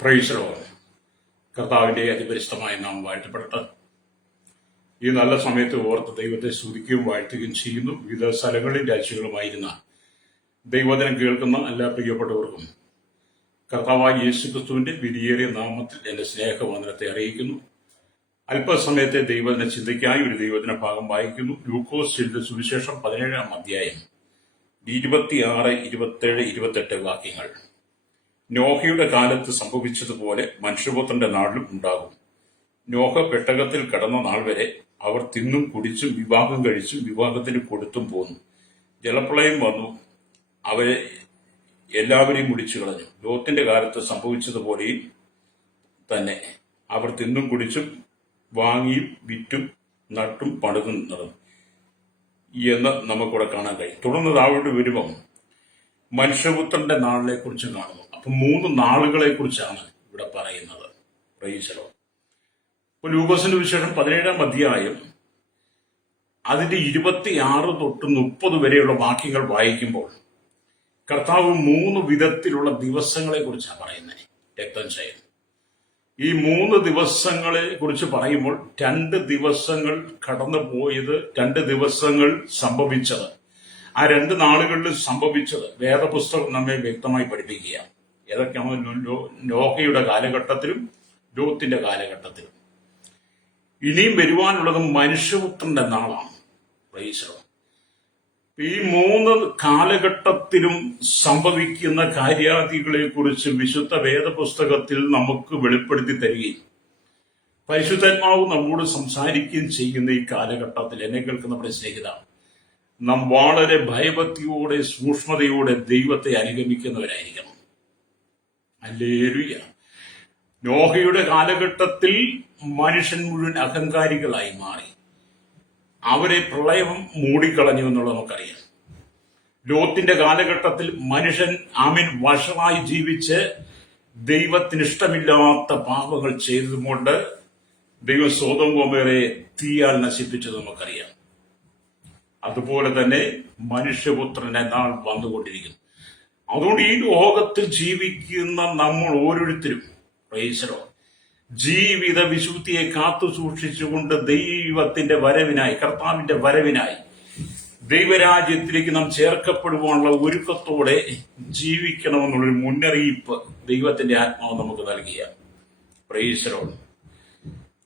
Praise the Lord. കർത്താവിന്റെ അതിപരിശുദ്ധമായ നാമം വാഴ്ത്തപ്പെടട്ടെ. ഈ നല്ല സമയത്ത് ഓർത്ത് ദൈവത്തെ സ്തുതിക്കുകയും വാഴ്ത്തുകയും ചെയ്യുന്നു. വിവിധ സ്ഥലങ്ങളിലും രാജ്യങ്ങളുമായിരുന്ന ദൈവവചനം കേൾക്കുന്ന എല്ലാ പ്രിയപ്പെട്ടവർക്കും കർത്താവായ യേശുക്രിസ്തുവിന്റെ വിലയേറിയ നാമത്തിൽ എന്റെ സ്നേഹവന്ദനത്തെ അറിയിക്കുന്നു. അല്പസമയത്തെ ദൈവവചന ചിന്തയ്ക്കായി ഒരു ദൈവവചന ഭാഗം വായിക്കുന്നു. ലൂക്കോസ് എഴുതിയ സുവിശേഷം 17-ാം അധ്യായം 26, 27, 28 വാക്യങ്ങൾ. നോഹയുടെ കാലത്ത് സംഭവിച്ചതുപോലെ മനുഷ്യപുത്രന്റെ നാളിലും ഉണ്ടാകും. നോഹ പെട്ടകത്തിൽ കടന്ന നാൾ വരെ അവർ തിന്നും കുടിച്ചും വിവാഹം കഴിച്ചും വിവാഹത്തിന് കൊടുത്തും പോന്നു. ജലപ്രളയം വന്നു, അവരെ എല്ലാവരെയും മുടിച്ചു കളഞ്ഞു. ലോത്തിന്റെ കാലത്ത് സംഭവിച്ചതുപോലെയും തന്നെ അവർ തിന്നും കുടിച്ചും വാങ്ങിയും വിറ്റും നട്ടും പണിതുന്നതും എന്ന് നമുക്കിവിടെ കാണാൻ കഴിയും. തുടർന്ന് താഴോട്ട് വരുമ്പം മനുഷ്യപുത്രന്റെ നാളിനെ കുറിച്ച് കാണുന്നു. അപ്പൊ 3 നാളുകളെ കുറിച്ചാണ് ഇവിടെ പറയുന്നത്. Praise the Lord. ഇപ്പൊ ലൂക്കോസിന്റെ വിശേഷം 17-ാം അധ്യായം അതിന്റെ 26 തൊട്ട് 30 വരെയുള്ള വാക്യങ്ങൾ വായിക്കുമ്പോൾ കർത്താവ് 3 വിധത്തിലുള്ള ദിവസങ്ങളെ കുറിച്ചാണ് പറയുന്നത്. രക്തം ചെയ്യും. ഈ 3 ദിവസങ്ങളെ കുറിച്ച് പറയുമ്പോൾ 2 ദിവസങ്ങൾ കടന്നു പോയത്, 2 ദിവസങ്ങൾ സംഭവിച്ചത്, ആ 2 നാളുകളിൽ സംഭവിച്ചത് വേദപുസ്തകം നമ്മെ വ്യക്തമായി പഠിപ്പിക്കുക. ഏതൊക്കെയാണ്? നോഹയുടെ കാലഘട്ടത്തിലും ലോത്തിന്റെ കാലഘട്ടത്തിലും. ഇനിയും വരുവാനുള്ളത് മനുഷ്യപുത്രന്റെ നാളാണ്. Praise the Lord. ഈ 3 കാലഘട്ടത്തിലും സംഭവിക്കുന്ന കാര്യാദികളെ കുറിച്ച് വിശുദ്ധ വേദപുസ്തകത്തിൽ നമുക്ക് വെളിപ്പെടുത്തി തരികയും പരിശുദ്ധാത്മാവ് നമ്മോട് സംസാരിക്കുകയും ചെയ്യുന്ന ഈ കാലഘട്ടത്തിൽ എന്നെ കേൾക്കുന്ന നമ്മുടെ സ്നേഹിത, നാം വളരെ ഭയഭക്തിയോടെ സൂക്ഷ്മതയോടെ ദൈവത്തെ അനുഗമിക്കുന്നവരായിരിക്കണം. ഹല്ലേലൂയ. നോഹയുടെ കാലഘട്ടത്തിൽ മനുഷ്യൻ മുഴുവൻ അഹങ്കാരികളായി മാറി. അവരെ പ്രളയം മൂടിക്കളഞ്ഞു എന്നുള്ളത് നമുക്കറിയാം. ലോത്തിന്റെ കാലഘട്ടത്തിൽ മനുഷ്യൻ വഷളായി ജീവിച്ച് ദൈവത്തിന് ഇഷ്ടമില്ലാത്ത പാപങ്ങൾ ചെയ്തുകൊണ്ട് ദൈവം സോദോം ഗൊമോറയെ തീയാൽ നശിപ്പിച്ചത് നമുക്കറിയാം. അതുപോലെ തന്നെ മനുഷ്യപുത്രന്റെ നാൾ വന്നുകൊണ്ടിരിക്കുന്നു. അതുകൊണ്ട് ഈ ലോകത്തിൽ ജീവിക്കുന്ന നമ്മൾ ഓരോരുത്തരും പ്രൈസ് ദി ലോർഡ് ജീവിത വിശുദ്ധിയെ കാത്തു സൂക്ഷിച്ചുകൊണ്ട് ദൈവത്തിന്റെ വരവിനായി, കർത്താവിന്റെ വരവിനായി ദൈവരാജ്യത്തിലേക്ക് നാം ചേർക്കപ്പെടുവാനുള്ള ഒരുക്കത്തോടെ ജീവിക്കണമെന്നുള്ളൊരു മുന്നറിയിപ്പ് ദൈവത്തിന്റെ ആത്മാവ് നമുക്ക് നൽകിയ. Praise the Lord.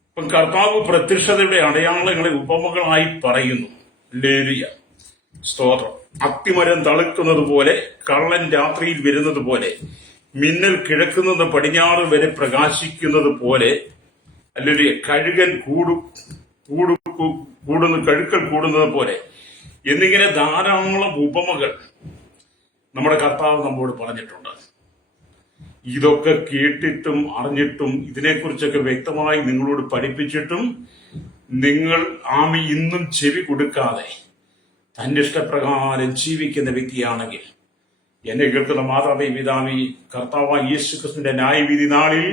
ഇപ്പം കർത്താവ് പ്രത്യക്ഷതയുടെ അടയാളങ്ങളെ ഉപമകളായി പറയുന്നു. ഹല്ലേലൂയ. സ്തോത്രം. അത്തിമരം തളുക്കുന്നത് പോലെ, കള്ളൻ രാത്രിയിൽ വരുന്നത് പോലെ, മിന്നൽ കിഴക്കുന്നത് പടിഞ്ഞാറ് വരെ പ്രകാശിക്കുന്നത് പോലെ, അല്ലെങ്കിൽ കഴുകൻ കഴുക്കൽ കൂടുന്നത് പോലെ എന്നിങ്ങനെ ധാരാളം ഉപമകൾ നമ്മുടെ കർത്താവ് നമ്മോട് പറഞ്ഞിട്ടുണ്ട്. ഇതൊക്കെ കേട്ടിട്ടും അറിഞ്ഞിട്ടും ഇതിനെക്കുറിച്ചൊക്കെ വ്യക്തമായി നിങ്ങളോട് പഠിപ്പിച്ചിട്ടും നിങ്ങൾ ഇന്നും ചെവി കൊടുക്കാതെ തന്റെ ഇഷ്ടപ്രകാരം ജീവിക്കുന്ന വ്യക്തിയാണെങ്കിൽ എന്നെ കേൾക്കുന്ന മാതാവേ, പിതാവേ, കർത്താവായ യേശുക്രിസ്തുവിന്റെ ന്യായവിധി നാളിൽ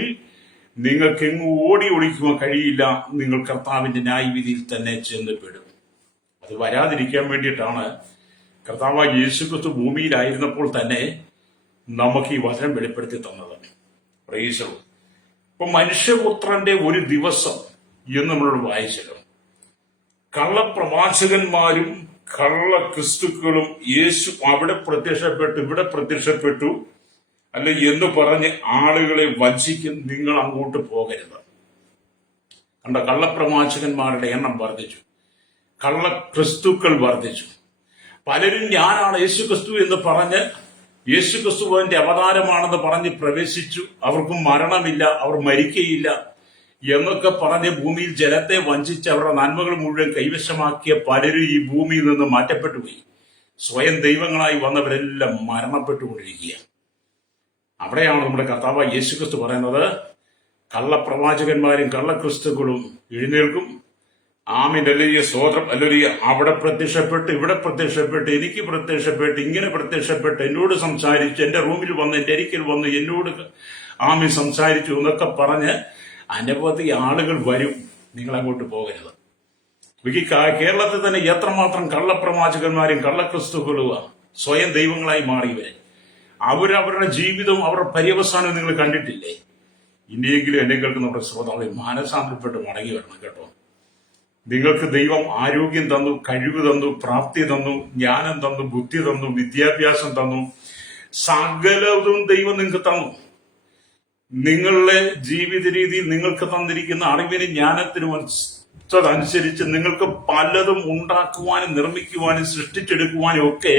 നിങ്ങൾക്ക് എങ്ങും ഓടി ഒളിക്കുവാൻ കഴിയില്ല. നിങ്ങൾ കർത്താവിന്റെ ന്യായവിധിയിൽ തന്നെ ചെന്നപ്പെടും. അത് വരാതിരിക്കാൻ വേണ്ടിയിട്ടാണ് കർത്താവായ യേശുക്രിസ്തു ഭൂമിയിലായിരുന്നപ്പോൾ തന്നെ നമുക്ക് ഈ വചനം വെളിപ്പെടുത്തി തന്നത്. Praise the Lord. ഇപ്പൊ മനുഷ്യപുത്രന്റെ ഒരു ദിവസം എന്ന് നമ്മളോട് വായിച്ചല്ലോ. കള്ളപ്രവാചകന്മാരും കള്ള ക്രിസ്തുക്കളും യേശു അവിടെ പ്രത്യക്ഷപ്പെട്ടു, ഇവിടെ പ്രത്യക്ഷപ്പെട്ടു അല്ലെ എന്ന് പറഞ്ഞ് ആളുകളെ വഞ്ചിക്കും. നിങ്ങൾ അങ്ങോട്ട് പോകരുത്. കണ്ട, കള്ളപ്രവാചകന്മാരുടെ എണ്ണം വർദ്ധിച്ചു, കള്ള ക്രിസ്തുക്കൾ വർദ്ധിച്ചു. പലരും ഞാനാണ് യേശു ക്രിസ്തു എന്ന് പറഞ്ഞ് യേശു ക്രിസ്തുവിന്റെ അവതാരമാണെന്ന് പറഞ്ഞ് പ്രവേശിച്ചു. അവർക്കും മരണമില്ല, അവർ മരിക്കയില്ല എന്നൊക്കെ പറഞ്ഞ് ഭൂമിയിൽ ജലത്തെ വഞ്ചിച്ച് അവരുടെ നന്മകൾ മുഴുവൻ കൈവശമാക്കിയ പലരും ഈ ഭൂമിയിൽ നിന്ന് മാറ്റപ്പെട്ടു പോയി. സ്വയം ദൈവങ്ങളായി വന്നവരെല്ലാം മരണപ്പെട്ടുകൊണ്ടിരിക്കുക. അവിടെയാണ് നമ്മുടെ കർത്താവ് യേശുക്രിസ്തു പറയുന്നത്, കള്ളപ്രവാചകന്മാരും കള്ളക്രിസ്തുക്കളും എഴുന്നേൽക്കും. ആമീൻ. ഹല്ലേലൂയ. സ്തോത്രം. ഹല്ലേലൂയ. അവിടെ പ്രത്യക്ഷപ്പെട്ട്, ഇവിടെ പ്രത്യക്ഷപ്പെട്ട്, എനിക്ക് പ്രത്യക്ഷപ്പെട്ട്, ഇങ്ങനെ പ്രത്യക്ഷപ്പെട്ട്, എന്നോട് സംസാരിച്ചു, എന്റെ റൂമിൽ വന്ന്, എന്റെ അരികിൽ വന്ന് എന്നോട് ആമീൻ സംസാരിച്ചു എന്നൊക്കെ പറഞ്ഞ് അനവധി ആളുകൾ വരും. നിങ്ങൾ അങ്ങോട്ട് പോകരുത്. കേരളത്തിൽ തന്നെ എത്രമാത്രം കള്ളപ്രവാചകന്മാരും കള്ളക്രിസ്തുക്കളുമാണ് സ്വയം ദൈവങ്ങളായി മാറിയവരെ. അവരവരുടെ ജീവിതവും അവരുടെ പര്യവസാനവും നിങ്ങൾ കണ്ടിട്ടില്ലേ? ഇനിയെങ്കിലും എന്നെ കേൾക്കുന്ന ശ്രോതാക്കളെ മാനസാന്തരപ്പെട്ട് മടങ്ങി വരണം കേട്ടോ. നിങ്ങൾക്ക് ദൈവം ആരോഗ്യം തന്നു, കഴിവ് തന്നു, പ്രാപ്തി തന്നു, ജ്ഞാനം തന്നു, ബുദ്ധി തന്നു, വിദ്യാഭ്യാസം തന്നു, സകലതും ദൈവം നിങ്ങൾക്ക് തന്നു. നിങ്ങളുടെ ജീവിത രീതിയിൽ നിങ്ങൾക്ക് തന്നിരിക്കുന്ന അറിവിനും ജ്ഞാനത്തിനും അനുസരിച്ച് നിങ്ങൾക്ക് പലതും ഉണ്ടാക്കുവാനും നിർമ്മിക്കുവാനും സൃഷ്ടിച്ചെടുക്കുവാനും ഒക്കെ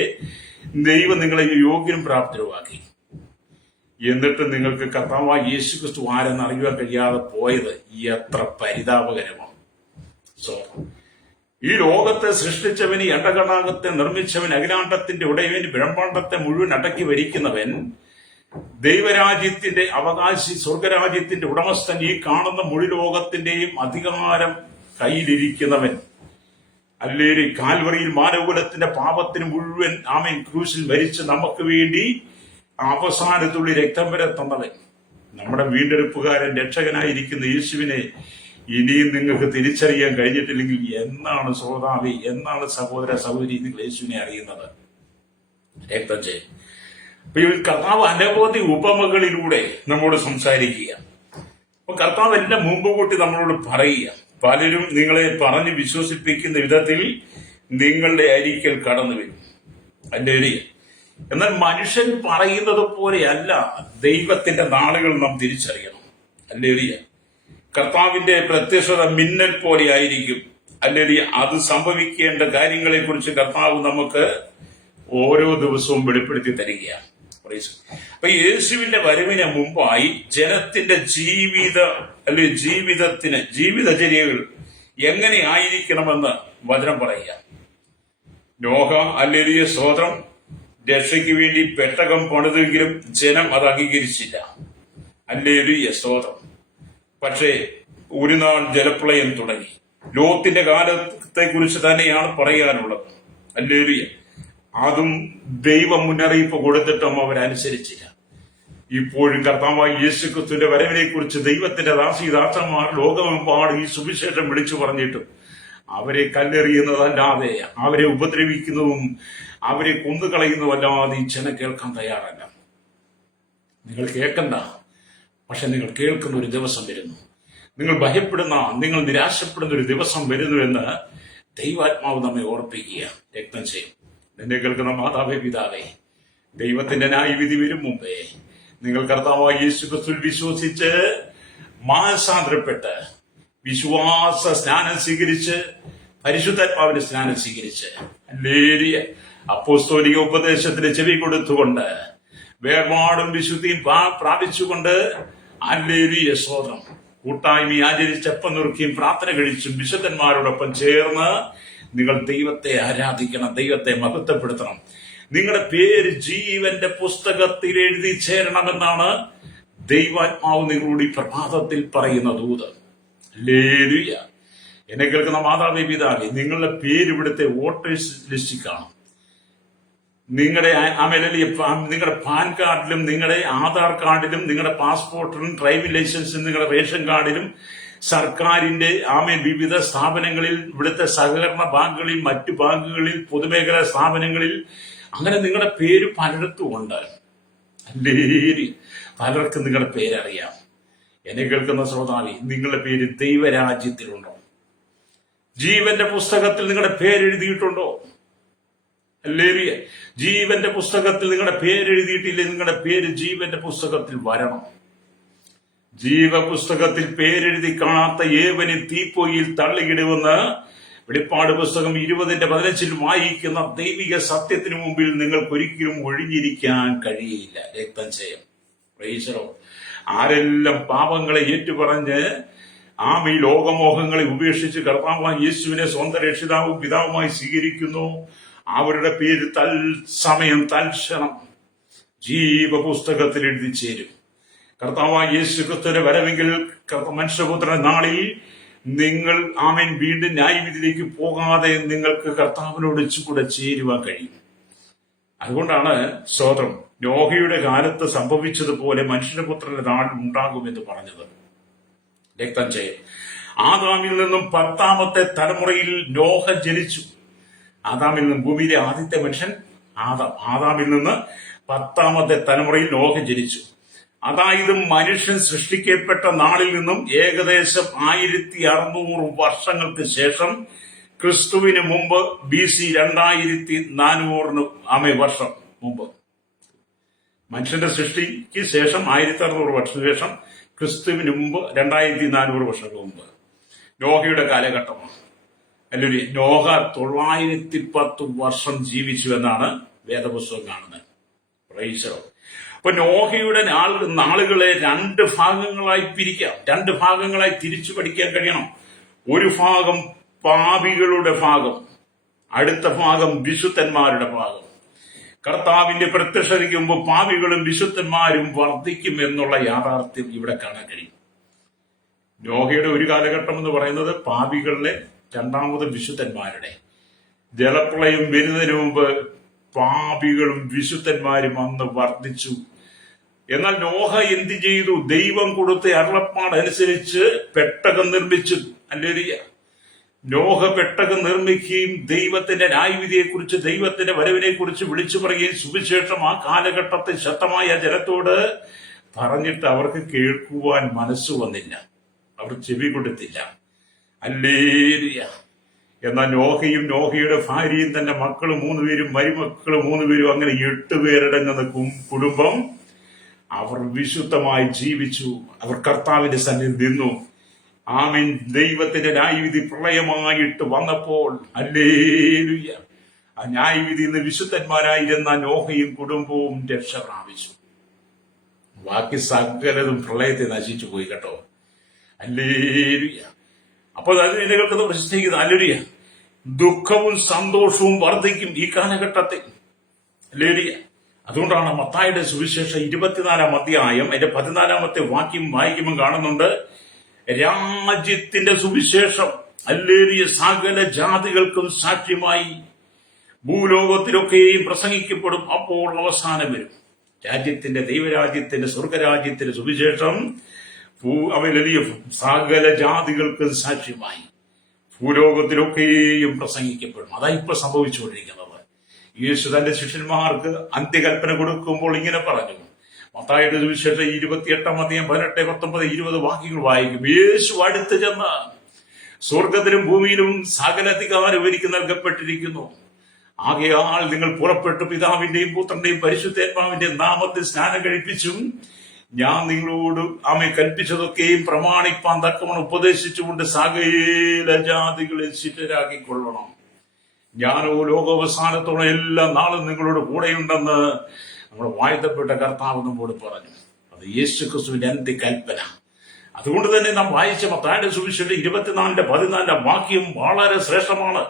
ദൈവം നിങ്ങളെ യോഗ്യനും പ്രാപ്തരുമാക്കി. എന്നിട്ട് നിങ്ങൾക്ക് കർത്താവായ യേശുക്രിസ്തു ആരെന്ന് അറിയുവാൻ കഴിയാതെ പോയത് എത്ര പരിതാപകരമാണ്. ഈ ലോകത്തെ സൃഷ്ടിച്ചവന്, എണ്ടകണാകത്തെ നിർമ്മിച്ചവൻ, അഖിലാണ്ടത്തിന്റെ ഉടയവൻ, ബ്രഹ്മാണ്ടത്തെ മുഴുവൻ അടക്കി ഭരിക്കുന്നവൻ, ദൈവരാജ്യത്തിന്റെ അവകാശി, സ്വർഗരാജ്യത്തിന്റെ ഉടമസ്ഥൻ, ഈ കാണുന്ന മുഴു ലോകത്തിന്റെയും അധികാരം കയ്യിലിരിക്കുന്നവൻ, അല്ലേരി കാൽവറിയിൽ മാനവകുലത്തിന്റെ പാപത്തിന് മുഴുവൻ ആമേൻ ക്രൂശിൽ മരിച്ച് നമുക്ക് വേണ്ടി അവസാനത്തുള്ളി രക്തം വരെ തന്നവൻ, നമ്മുടെ വീണ്ടെടുപ്പുകാരൻ, രക്ഷകനായിരിക്കുന്ന യേശുവിനെ ഇനിയും നിങ്ങൾക്ക് തിരിച്ചറിയാൻ കഴിഞ്ഞിട്ടില്ലെങ്കിൽ എന്നാണ് ശ്രോതാവി, എന്നാണ് സഹോദര സഹോദരി നിങ്ങൾ യേശുവിനെ അറിയുന്നത്? രക്തം ചെയ്യും. അപ്പൊ ഈ കർത്താവ് അനവധി ഉപമകളിലൂടെ നമ്മോട് സംസാരിക്കുക. അപ്പൊ കർത്താവ് എല്ലാം മുമ്പ് കൂട്ടി നമ്മളോട് പറയുക. പലരും നിങ്ങളെ പറഞ്ഞ് വിശ്വസിപ്പിക്കുന്ന വിധത്തിൽ നിങ്ങളുടെ അരിക്കൽ കടന്നു വരും. അല്ലേ? എന്നാൽ മനുഷ്യൻ പറയുന്നത് പോലെയല്ല ദൈവത്തിന്റെ നാളുകൾ നാം തിരിച്ചറിയണം. അല്ലേ? കർത്താവിന്റെ പ്രത്യക്ഷത മിന്നൽ പോലെ ആയിരിക്കും. അല്ലേ? അത് സംഭവിക്കേണ്ട കാര്യങ്ങളെ കുറിച്ച് കർത്താവ് നമുക്ക് ഓരോ ദിവസവും വെളിപ്പെടുത്തി തരികയാണ്. അപ്പൊ യേശുവിന്റെ വരവിന് മുമ്പായി ജനത്തിന്റെ ജീവിതചര്യകൾ എങ്ങനെ ആയിരിക്കണമെന്ന് വചനം പറയുക. നോഹ അല്ലേലിയ സ്തോത്രം രക്ഷയ്ക്ക് വേണ്ടി പെട്ടകം പണിതെങ്കിലും ജനം അത് അംഗീകരിച്ചില്ല. അല്ലേലിയ സ്തോത്രം. പക്ഷേ ഒരു നാൾ ജലപ്രളയം തുടങ്ങി. ലോത്തിന്റെ കാലത്തെ കുറിച്ച് തന്നെയാണ് പറയാനുള്ളത്. അല്ലേലിയ. അതും ദൈവം മുന്നറിയിപ്പ് കൊടുത്തിട്ടും അവരനുസരിച്ചില്ല. ഇപ്പോഴും കർത്താവായ യേശുക്രിസ്തുവിന്റെ വരവിനെ കുറിച്ച് ദൈവത്തിന്റെ ദാസന്മാർ ലോകമെമ്പാടും ഈ സുവിശേഷം വിളിച്ചു പറഞ്ഞിട്ടും അവരെ കല്ലെറിയുന്നതല്ലാതെ, അവരെ ഉപദ്രവിക്കുന്നതും അവരെ കൊന്നുകളയുന്നതല്ലാതെ ഈ ജനം കേൾക്കാൻ തയ്യാറല്ല. നിങ്ങൾ കേൾക്കണ്ട, പക്ഷെ നിങ്ങൾ കേൾക്കുന്ന ഒരു ദിവസം വരുന്നു. നിങ്ങൾ ഭയപ്പെടുന്ന, നിങ്ങൾ നിരാശപ്പെടുന്ന ഒരു ദിവസം വരുന്നുവെന്ന് ദൈവാത്മാവ് നമ്മെ ഓർപ്പിക്കുക. രക്തം ചെയ്യും. എന്നെ കേൾക്കുന്ന മാതാവേ, പിതാവേ, ദൈവത്തിന്റെ ന്യായവിധി വരും മുമ്പേ നിങ്ങൾ കർത്താവായ യേശുക്രിസ്തുവിൽ വിശ്വസിച്ച് മാനസാന്തരപ്പെട്ട് വിശ്വാസ സ്നാനം സ്വീകരിച്ച് പരിശുദ്ധാത്മാവിന്റെ സ്നാനം സ്വീകരിച്ച് അല്ലേലിയ അപ്പോസ്തോലിക ഉപദേശത്തിന് ചെവി കൊടുത്തുകൊണ്ട് വേർപാടും വിശുദ്ധിയും പ്രാപിച്ചുകൊണ്ട് അല്ലേലിയ സ്തോത്രം കൂട്ടായ്മ ആചരിച്ചപ്പം നുറുക്കിയും പ്രാർത്ഥന കഴിച്ചും വിശുദ്ധന്മാരോടൊപ്പം ചേർന്ന് നിങ്ങൾ ദൈവത്തെ ആരാധിക്കണം, ദൈവത്തെ മഹത്വപ്പെടുത്തണം. നിങ്ങളുടെ പേര് ജീവന്റെ പുസ്തകത്തിൽ എഴുതി ചേരണമെന്നാണ് ദൈവാത്മാവ് നിങ്ങളോട് ഈ പ്രഭാതത്തിൽ പറയുന്ന ദൂത്. ഹല്ലേലൂയ. എന്നെ കേൾക്കുന്ന മാതാവേ, പിതാവേ, നിങ്ങളുടെ പേര് ഇവിടുത്തെ വോട്ടേഴ്സ് ലിസ്റ്റിൽ കാണും. നിങ്ങളുടെ പാൻ കാർഡിലും നിങ്ങളുടെ ആധാർ കാർഡിലും നിങ്ങളുടെ പാസ്പോർട്ടിലും ഡ്രൈവിംഗ് ലൈസൻസിലും നിങ്ങളുടെ റേഷൻ കാർഡിലും സർക്കാരിന്റെ വിവിധ സ്ഥാപനങ്ങളിൽ, ഇവിടുത്തെ സഹകരണ ബാങ്കുകളിൽ, മറ്റു ബാങ്കുകളിൽ, പൊതുമേഖലാ സ്ഥാപനങ്ങളിൽ, അങ്ങനെ നിങ്ങളുടെ പേര് പലയിടത്തും ഉണ്ട്. അല്ലേരി പലർക്കും നിങ്ങളുടെ പേരറിയാം. എന്നെ കേൾക്കുന്ന ശ്രോതാവി, നിങ്ങളുടെ പേര് ദൈവരാജ്യത്തിലുണ്ടോ? ജീവന്റെ പുസ്തകത്തിൽ നിങ്ങളുടെ പേരെഴുതിയിട്ടുണ്ടോ? അല്ലേരിയ. ജീവന്റെ പുസ്തകത്തിൽ നിങ്ങളുടെ പേരെഴുതിയിട്ടില്ലേ? നിങ്ങളുടെ പേര് ജീവന്റെ പുസ്തകത്തിൽ വരണം. ജീവപുസ്തകത്തിൽ പേരെഴുതി കാണാത്ത ഏവനും തീപ്പൊയ്യിൽ തള്ളിയിടുമെന്ന് വെളിപ്പാട് പുസ്തകം 20:15 വായിക്കുന്ന ദൈവിക സത്യത്തിന് മുമ്പിൽ നിങ്ങൾക്കൊരിക്കലും ഒഴിഞ്ഞിരിക്കാൻ കഴിയില്ല. രക്തം ചെയ്യും. പ്രൈസറോ. ആരെല്ലാം പാപങ്ങളെ ഏറ്റുപറഞ്ഞ് ഈ ലോകമോഹങ്ങളെ ഉപേക്ഷിച്ച് കർത്താവായ യേശുവിനെ സ്വന്തം രക്ഷിതാവും പിതാവുമായി സ്വീകരിക്കുന്നു, അവരുടെ പേര് തൽക്ഷണം ജീവപുസ്തകത്തിൽ എഴുതി ചേരും. കർത്താവായ യേശുക്രിസ്തുവിന്റെ വരവെങ്കിൽ മനുഷ്യപുത്രന്റെ നാളിൽ നിങ്ങൾ വീണ്ടും ന്യായവിധിയിലേക്ക് പോകാതെ നിങ്ങൾക്ക് കർത്താവിനോട് കൂടെ ചേരുവാൻ കഴിയും. അതുകൊണ്ടാണ് സ്തോത്രം നോഹയുടെ കാലത്ത് സംഭവിച്ചതുപോലെ മനുഷ്യപുത്രന്റെ നാൾ ഉണ്ടാകുമെന്ന് പറഞ്ഞത്. രക്തം ചെയ്യും. ആദാമിൽ നിന്നും 10ാമത്തെ തലമുറയിൽ നോഹ ജനിച്ചു. ആദാമിൽ നിന്നും, ഭൂമിയിലെ ആദ്യത്തെ മനുഷ്യൻ ആദാമിൽ നിന്ന് 10ാമത്തെ തലമുറയിൽ നോഹ ജനിച്ചു. അതായത് മനുഷ്യൻ സൃഷ്ടിക്കപ്പെട്ട നാളിൽ നിന്നും ഏകദേശം 1600 വർഷങ്ങൾക്ക് ശേഷം, ക്രിസ്തുവിന് മുമ്പ് BC 2400 വർഷം മുമ്പ്, മനുഷ്യന്റെ സൃഷ്ടിക്ക് ശേഷം 1600 വർഷത്തിന് ശേഷം, ക്രിസ്തുവിന് മുമ്പ് 2400 വർഷങ്ങൾക്ക് മുമ്പ് നോഹയുടെ കാലഘട്ടമാണ്. അല്ലെങ്കിൽ നോഹ 910 വർഷം ജീവിച്ചു എന്നാണ് വേദപുസ്തകം കാണുന്നത്. അപ്പൊ നോഹയുടെ നാളുകളെ 2 ഭാഗങ്ങളായി പിരിക്കാം, 2 ഭാഗങ്ങളായി തിരിച്ചു പഠിക്കാൻ കഴിയണം. ഒരു ഭാഗം പാപികളുടെ ഭാഗം, അടുത്ത ഭാഗം വിശുദ്ധന്മാരുടെ ഭാഗം. കർത്താവിന്റെ പ്രത്യക്ഷതയ്ക്ക് മുമ്പ് പാപികളും വിശുദ്ധന്മാരും വർദ്ധിക്കും എന്നുള്ള യാഥാർത്ഥ്യം ഇവിടെ കാണാൻ കഴിയും. നോഹയുടെ ഒരു കാലഘട്ടം എന്ന് പറയുന്നത് പാപികളുടെ, രണ്ടാമത് വിശുദ്ധന്മാരുടെ. ജലപ്രളയം വരുന്നതിന് മുമ്പ് പാപികളും വിശുദ്ധന്മാരും അന്ന് വർദ്ധിച്ചു. എന്നാൽ നോഹ എന്ത് ചെയ്തു? ദൈവം കൊടുത്ത അരുളപ്പാടനുസരിച്ച് പെട്ടകം നിർമ്മിച്ചു. ഹല്ലേലൂയ. നോഹ പെട്ടകം നിർമ്മിക്കുകയും ദൈവത്തിന്റെ ന്യായവിധിയെക്കുറിച്ച്, ദൈവത്തിന്റെ വരവിനെ കുറിച്ച് വിളിച്ചു പറയുകയും സുവിശേഷം ആ കാലഘട്ടത്തിൽ ശക്തമായ ജനത്തോട് പറഞ്ഞിട്ട് അവർക്ക് കേൾക്കുവാൻ മനസ്സ് വന്നില്ല, അവർ ചെവി കൊടുത്തില്ല. ഹല്ലേലൂയ. എന്നാൽ നോഹയും നോഹയുടെ ഭാര്യയും തന്റെ മക്കള് 3 പേരും മരുമക്കള് 3 പേരും, അങ്ങനെ 8 പേരടങ്ങുന്ന കുടുംബം അവർ വിശുദ്ധമായി ജീവിച്ചു. അവർ കർത്താവിന്റെ സന്നിധിയിൽ നിന്നു. ആമേൻ. ദൈവത്തിന്റെ ന്യായവിധി പ്രളയമായിട്ട് വന്നപ്പോൾ, ഹല്ലേലൂയ, ആ ന്യായവിധിയിൽ നിന്ന് വിശുദ്ധന്മാരായിരുന്ന നോഹയും കുടുംബവും രക്ഷ പ്രാപിച്ചു. ബാക്കി സകലതും പ്രളയത്തെ നശിച്ചു പോയി കേട്ടോ. ഹല്ലേലൂയ. അപ്പോൾ അതിനെ കേൾക്കുന്നത് പ്രശ്നിക്കുന്നത്. ഹല്ലേലൂയ. ദുഃഖവും സന്തോഷവും വർദ്ധിക്കും ഈ കാലഘട്ടത്തിൽ. ഹല്ലേലൂയ. അതുകൊണ്ടാണ് മത്തായിയുടെ സുവിശേഷം 24-ാം അധ്യായം അതിന്റെ 14-ാമത്തെ വാക്യം വായിക്കുമ്പോൾ കാണുന്നുണ്ട്, രാജ്യത്തിന്റെ സുവിശേഷം, ഹല്ലേലൂയ, സകല ജാതികൾക്കും സാക്ഷ്യമായി ഭൂലോകത്തിലൊക്കെയും പ്രസംഗിക്കപ്പെടും, അപ്പോൾ അവസാനം വരും. രാജ്യത്തിന്റെ, ദൈവരാജ്യത്തിന്റെ, സ്വർഗരാജ്യത്തിന്റെ സുവിശേഷം സകല ജാതികൾക്കും സാക്ഷ്യമായി ഭൂലോകത്തിലൊക്കെയും പ്രസംഗിക്കപ്പെടും. അതാ ഇപ്പൊ സംഭവിച്ചുകൊണ്ടിരിക്കുന്നത്. യേശു തന്റെ ശിഷ്യന്മാർക്ക് അന്ത്യകൽപ്പന കൊടുക്കുമ്പോൾ ഇങ്ങനെ പറഞ്ഞു. മത്തായിയുടെ സുവിശേഷം 28-ാം അധ്യായം 18, 19, 20 വാക്യങ്ങൾ വായിക്കും. യേശു അടുത്ത് ചെന്ന്, സ്വർഗത്തിലും ഭൂമിയിലും സകല അധികാരം എനിക്ക് നൽകപ്പെട്ടിരിക്കുന്നു, ആകയാൽ നിങ്ങൾ പുറപ്പെട്ടു പിതാവിന്റെയും പുത്രന്റെയും പരിശുദ്ധാത്മാവിന്റെയും നാമത്തിൽ സ്നാനം കഴിപ്പിച്ചും ഞാൻ നിങ്ങളോട് കൽപ്പിച്ചതൊക്കെയും പ്രമാണിപ്പാൻ തക്കവണ്ണം ഉപദേശിച്ചുകൊണ്ട് സകല ജാതികളെ ശിഷ്യരാക്കിക്കൊള്ളണം. ഞാനോ ലോകാവസാനത്തോളം എല്ലാ നാളും നിങ്ങളോട് കൂടെയുണ്ടെന്ന് നമ്മുടെ വാഴ്ത്തപ്പെട്ട കർത്താവ് നമ്മോട് പറഞ്ഞു. അത് യേശു ക്രിസ്തുവിന്റെ അന്ത്യകൽപ്പന. അതുകൊണ്ട് തന്നെ നാം വായിച്ച മത്തായിയുടെ സുവിശേഷം 24-14 വാക്യം വളരെ ശ്രേഷ്ഠമാണ്.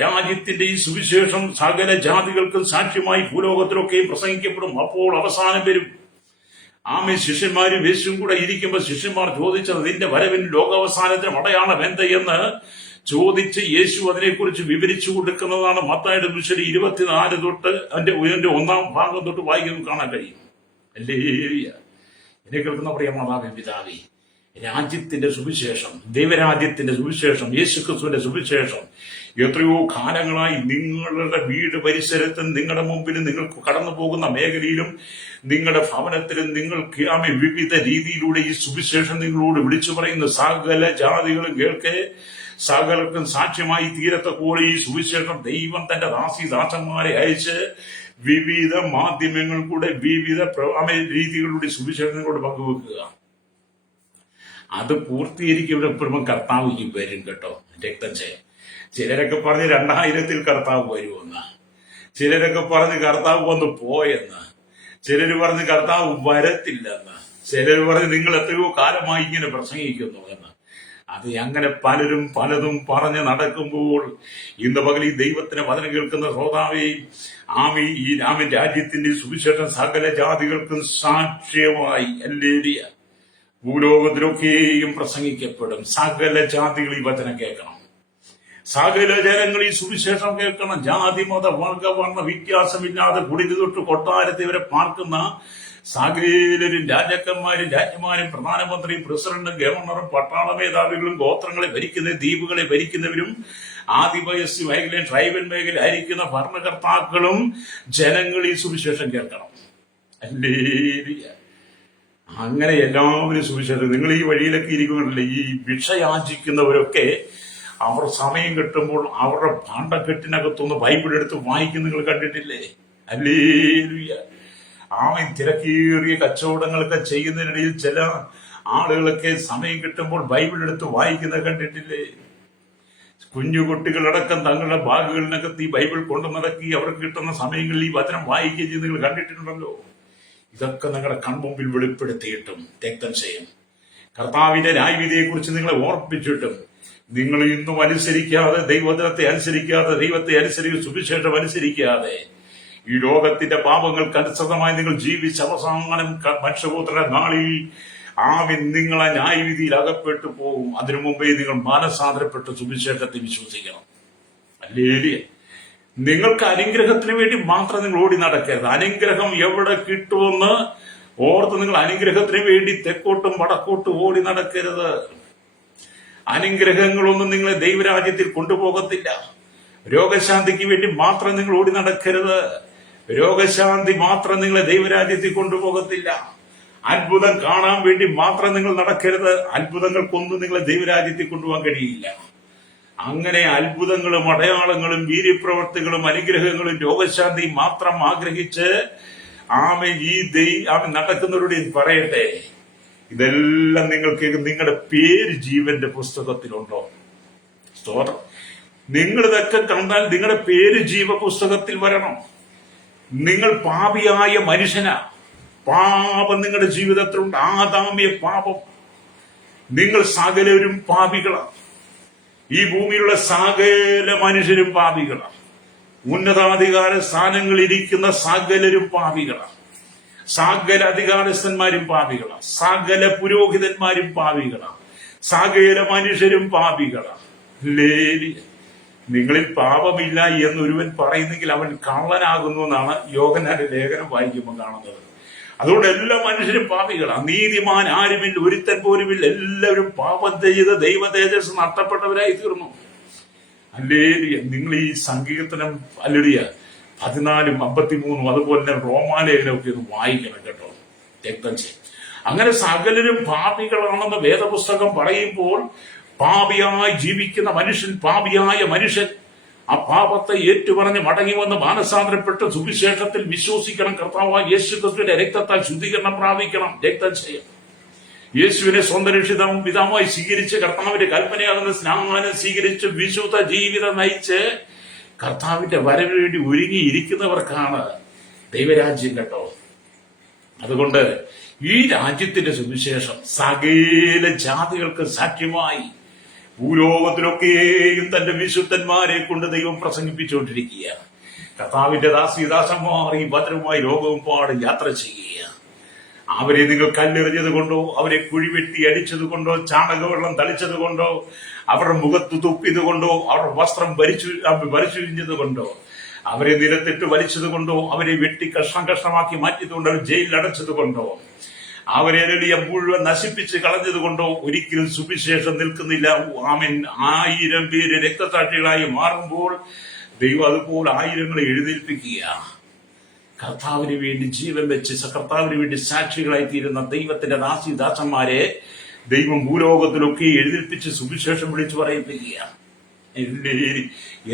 രാജ്യത്തിന്റെ ഈ സുവിശേഷം സകല ജാതികൾക്കും സാക്ഷ്യമായി ഭൂലോകത്തിലൊക്കെയും പ്രസംഗിക്കപ്പെടും, അപ്പോൾ അവസാനം വരും. ശിഷ്യന്മാരും യേശുവും കൂടെ ഇരിക്കുമ്പോൾ ശിഷ്യന്മാർ ചോദിച്ചത്, നിന്റെ വരവിന് ലോകാവസാനത്തിനും അടയാളം എന്തെന്ന് ചോദിച്ച് യേശു അതിനെക്കുറിച്ച് വിവരിച്ചു കൊടുക്കുന്നതാണ് മത്തായിയുടെ സുവിശേഷം 24 തൊട്ട് അതിന്റെ 1-ാം ഭാഗം തൊട്ട് വായിക്കുന്നത് കാണാൻ കഴിയും. ഹല്ലേലൂയ. എന്നെ കേൾക്കുന്ന പ്രിയ മാതാവേ, പിതാവേ, രാജ്യത്തിന്റെ സുവിശേഷം, ദൈവരാജ്യത്തിന്റെ സുവിശേഷം, യേശുക്രിസ്തുവിന്റെ സുവിശേഷം എത്രയോ കാലങ്ങളായി നിങ്ങളുടെ വീട് പരിസരത്തും നിങ്ങളുടെ മുമ്പിലും നിങ്ങൾക്ക് കടന്നു പോകുന്ന മേഖലയിലും നിങ്ങളുടെ ഭവനത്തിലും നിങ്ങൾക്ക് വിവിധ രീതിയിലൂടെ ഈ സുവിശേഷം നിങ്ങളോട് വിളിച്ചു പറയുന്ന സകല ജാതികളും കേൾക്കെ, സകലർക്കും സാക്ഷ്യമായി തീരത്തക്കൂടെ ഈ സുവിശേഷം ദൈവം തന്റെ ദാസന്മാരെ അയച്ച് വിവിധ മാധ്യമങ്ങൾ കൂടെ വിവിധ രീതികളിലൂടെ സുവിശേഷങ്ങളോട് പങ്കുവെക്കുക. അത് പൂർത്തീകരിക്കപ്പെടുമ്പോൾ കർത്താവ് വരും കേട്ടോ. രക്തം ചിലരൊക്കെ പറഞ്ഞ് 2000-ൽ കർത്താവ് വരുമെന്ന്, ചിലരൊക്കെ പറഞ്ഞ് കർത്താവ് വന്ന് പോയെന്ന്, ചിലര് പറഞ്ഞ് കർത്താവ് വരത്തില്ലെന്ന്, ചിലർ പറഞ്ഞ് നിങ്ങൾ എത്രയോ കാലമായി ഇങ്ങനെ പ്രസംഗിക്കുന്നു എന്ന്. അത് അങ്ങനെ പലതും പറഞ്ഞ് നടക്കുമ്പോൾ ഇന്ന് പകൽ ഈ ദൈവത്തിന് വചനം കേൾക്കുന്ന ശ്രോതാവേ, ഈ രാജ്യത്തിന്റെ സുവിശേഷം സകല ജാതികൾക്കും സാക്ഷ്യമായി, ഹല്ലേലൂയ, ഭൂലോകത്തിലൊക്കെയും പ്രസംഗിക്കപ്പെടും. സകല ജാതികൾ ഈ വചനം കേൾക്കണം, സകല ജനങ്ങൾ ഈ സുവിശേഷം കേൾക്കണം. ജാതി മത വർഗ വർണ്ണ വ്യത്യാസമില്ലാതെ കുടിൽ തൊട്ട് കൊട്ടാരത്തെ വരെ പാർക്കുന്ന സകലരും രാജാക്കന്മാരും രാജ്ഞിമാരും പ്രധാനമന്ത്രിയും പ്രസിഡന്റും ഗവർണറും പട്ടാള മേധാവികളും ഗോത്രങ്ങളെ ഭരിക്കുന്ന ദ്വീപുകളെ ഭരിക്കുന്നവരും ആദിവാസി മേഖലയും ട്രൈബൽ മേഖല ആയിരിക്കുന്ന ഭരണകർത്താക്കളും ജനങ്ങൾ ഈ സുവിശേഷം കേൾക്കണം. ഹല്ലേലൂയ. അങ്ങനെ എല്ലാവരും സുവിശേഷം. നിങ്ങൾ ഈ വഴിയിലൊക്കെ ഇരിക്കുന്നില്ലേ, ഈ ഭിക്ഷ യാചിക്കുന്നവരൊക്കെ അവർ സമയം കിട്ടുമ്പോൾ അവരുടെ ഭാണ്ഡക്കെട്ടിനകത്തൊന്ന് ബൈബിൾ എടുത്ത് വായിക്കുന്ന നിങ്ങൾ കണ്ടിട്ടില്ലേ? ഹല്ലേലൂയ. തിരക്കേറിയ കച്ചവടങ്ങളൊക്കെ ചെയ്യുന്നതിനിടയിൽ ചില ആളുകളൊക്കെ സമയം കിട്ടുമ്പോൾ ബൈബിൾ എടുത്ത് വായിക്കുന്നത് കണ്ടിട്ടില്ലേ? കുഞ്ഞു കുട്ടികളടക്കം തങ്ങളുടെ ബാഗുകളിനകത്ത് ഈ ബൈബിൾ കൊണ്ടു നടക്കി അവർക്ക് കിട്ടുന്ന സമയങ്ങളിൽ ഈ വചനം വായിക്കുകയും ചെയ്ത് നിങ്ങൾ കണ്ടിട്ടുണ്ടല്ലോ. ഇതൊക്കെ നിങ്ങളുടെ കൺമുമ്പിൽ വെളിപ്പെടുത്തിയിട്ടും രക്തം ചെയ്യും. കർത്താവിന്റെ ന്യായവിധിയെക്കുറിച്ച് നിങ്ങളെ ഓർപ്പിച്ചിട്ടും നിങ്ങൾ ഇന്നും അനുസരിക്കാതെ, ദൈവവചനത്തെ അനുസരിക്കാതെ, ദൈവത്തെ അനുസരിച്ച് സുവിശേഷം അനുസരിക്കാതെ ഈ ലോകത്തിന്റെ പാപങ്ങൾക്ക് അനുസൃതമായി നിങ്ങൾ ജീവിച്ച അവസാനം മനുഷ്യപുത്രന്റെ നാളിൽ നിങ്ങളെ ന്യായവിധിയിൽ അകപ്പെട്ടു പോകും. അതിനു മുമ്പേ നിങ്ങൾ മാനസാന്തരപ്പെട്ട് സുവിശേഷത്തെ വിശ്വസിക്കണം. ഹല്ലേലൂയ. നിങ്ങൾക്ക് അനുഗ്രഹത്തിന് വേണ്ടി മാത്രം നിങ്ങൾ ഓടി നടക്കരുത്. അനുഗ്രഹം എവിടെ കിട്ടുമെന്ന് ഓർത്ത് നിങ്ങൾ അനുഗ്രഹത്തിന് വേണ്ടി തെക്കോട്ടും വടക്കോട്ടും ഓടി നടക്കരുത്. അനുഗ്രഹങ്ങളൊന്നും നിങ്ങളെ ദൈവരാജ്യത്തിൽ കൊണ്ടുപോകത്തില്ല. രോഗശാന്തിക്ക് വേണ്ടി മാത്രം നിങ്ങൾ ഓടി നടക്കരുത്. രോഗശാന്തി മാത്രം നിങ്ങളെ ദൈവരാജ്യത്തിൽ കൊണ്ടുപോകത്തില്ല. അത്ഭുതം കാണാൻ വേണ്ടി മാത്രം നിങ്ങൾ നടക്കരുത്. അത്ഭുതങ്ങൾക്കൊന്നും നിങ്ങളെ ദൈവരാജ്യത്തിൽ കൊണ്ടുപോകാൻ കഴിയില്ല. അങ്ങനെ അത്ഭുതങ്ങളും അടയാളങ്ങളും വീര്യപ്രവർത്തികളും അനുഗ്രഹങ്ങളും രോഗശാന്തിയും മാത്രം ആഗ്രഹിച്ച് ആമൻ നടക്കുന്നവരോട് പറയട്ടെ, ഇതെല്ലാം നിങ്ങൾക്ക് നിങ്ങളുടെ പേര് ജീവന്റെ പുസ്തകത്തിലുണ്ടോ? സ്തോത്രം. നിങ്ങളിതൊക്കെ കണ്ടാൽ നിങ്ങളുടെ പേര് ജീവ പുസ്തകത്തിൽ വരണം. നിങ്ങൾ പാപിയായ മനുഷ്യനാ. പാപം നിങ്ങളുടെ ജീവിതത്തിലുണ്ട്, ആദാമ്യ പാപം. നിങ്ങൾ സകലരും പാപികളാണ്. ഈ ഭൂമിയിലുള്ള സകല മനുഷ്യരും പാപികളാണ്. ഉന്നതാധികാര സ്ഥാനങ്ങളിൽ ഇരിക്കുന്ന സകലരും പാപികളാണ്. സകല അധികാരസ്ഥന്മാരും പാപികളാണ്. സകല പുരോഹിതന്മാരും പാപികളാണ്. സകല മനുഷ്യരും പാപികളാണ്. നിങ്ങളിൽ പാപമില്ല എന്നൊരുവൻ പറയുന്നെങ്കിൽ അവൻ കള്ളനാകുന്നു എന്നാണ് യോഹന്നാന്റെ ലേഖനം വായിക്കുമ്പോൾ കാണുന്നത്. അതുകൊണ്ട് എല്ലാ മനുഷ്യരും പാപികളാണ്. നീതിമാൻ ആരുമില്ല, ഒരുത്തൻ പോലുമില്ല. എല്ലാവരും പാപം ചെയ്ത് ദൈവ തേജസ് നഷ്ടപ്പെട്ടവരായി തീർന്നു. ഹല്ലേലൂയ. നിങ്ങൾ ഈ സങ്കീർത്തനം ഹല്ലേലൂയ 14, 53 അതുപോലെ തന്നെ റോമാലേഖനമൊക്കെ ഒന്ന് വായിക്കണം കേട്ടോ. രക്തം ചെയ്യും. അങ്ങനെ സകലരും പാപികളാണെന്ന് വേദപുസ്തകം പറയുമ്പോൾ പാപിയായി ജീവിക്കുന്ന മനുഷ്യൻ, പാപിയായ മനുഷ്യൻ ആ പാപത്തെ ഏറ്റുപറഞ്ഞ് മടങ്ങി വന്ന് മാനസാന്തരപ്പെട്ട് സുവിശേഷത്തിൽ വിശ്വസിക്കണം. കർത്താവായ യേശുക്രിസ്തുവിന്റെ രക്തത്താൽ ശുദ്ധീകരണം പ്രാപിക്കണം. രക്തം ചെയ്യും. യേശുവിനെ സ്വന്തം രക്ഷിതാവും പിതാവുമായി സ്വീകരിച്ച് കർത്താവിന്റെ കൽപ്പനയാകുന്ന സ്നാനം സ്വീകരിച്ച് വിശുദ്ധ ജീവിതം നയിച്ച് കർത്താവിന്റെ വരവിന് വേണ്ടി ഒരുങ്ങിയിരിക്കുന്നവർക്കാണ് ദൈവരാജ്യം കേട്ടോ. അതുകൊണ്ട് ഈ രാജ്യത്തിന്റെ സുവിശേഷം സകല ജാതികൾക്ക് സാക്ഷ്യമായി ഭൂലോകത്തിലൊക്കെയും തന്റെ വിശുദ്ധന്മാരെ കൊണ്ട് ദൈവം പ്രസംഗിപ്പിച്ചുകൊണ്ടിരിക്കുകയാണ്. കർത്താവിന്റെ ദാസീദാസന്മാർ ഈ ഭദ്രവുമായി ലോകവും പാട് യാത്ര ചെയ്യുക. അവരെ നിങ്ങൾ കല്ലെറിഞ്ഞത് കൊണ്ടോ, അവരെ കുഴിവെട്ടി അടിച്ചത് കൊണ്ടോ, ചാണകവെള്ളം തളിച്ചത് കൊണ്ടോ, അവരുടെ മുഖത്ത് തുപ്പിയത് കൊണ്ടോ, അവരുടെ വസ്ത്രം വലിച്ചുരിഞ്ഞത് കൊണ്ടോ, അവരെ നിലത്തിട്ട് വലിച്ചത് കൊണ്ടോ, അവരെ വെട്ടി കഷ്ണമാക്കി മാറ്റിയതുകൊണ്ടോ, അവർ ജയിലിൽ അടച്ചത് കൊണ്ടോ, അവരെ മുഴുവൻ നശിപ്പിച്ച് കളഞ്ഞത് കൊണ്ടോ ഒരിക്കലും സുവിശേഷം നിൽക്കുന്നില്ല. ആമേൻ. 1000 പേര് രക്തസാക്ഷികളായി മാറുമ്പോൾ ദൈവം അതുപോലെ ആയിരങ്ങളെ എഴുന്നേൽപ്പിക്കുക. കർത്താവിന് വേണ്ടി ജീവൻ വെച്ച് കർത്താവിന് വേണ്ടി സാക്ഷികളായി തീരുന്ന ദൈവത്തിന്റെ ദാസന്മാരെ ദൈവം ഭൂലോകത്തിലൊക്കെ എഴുന്നേൽപ്പിച്ച് സുവിശേഷം വിളിച്ചു പറയിപ്പിക്കുക.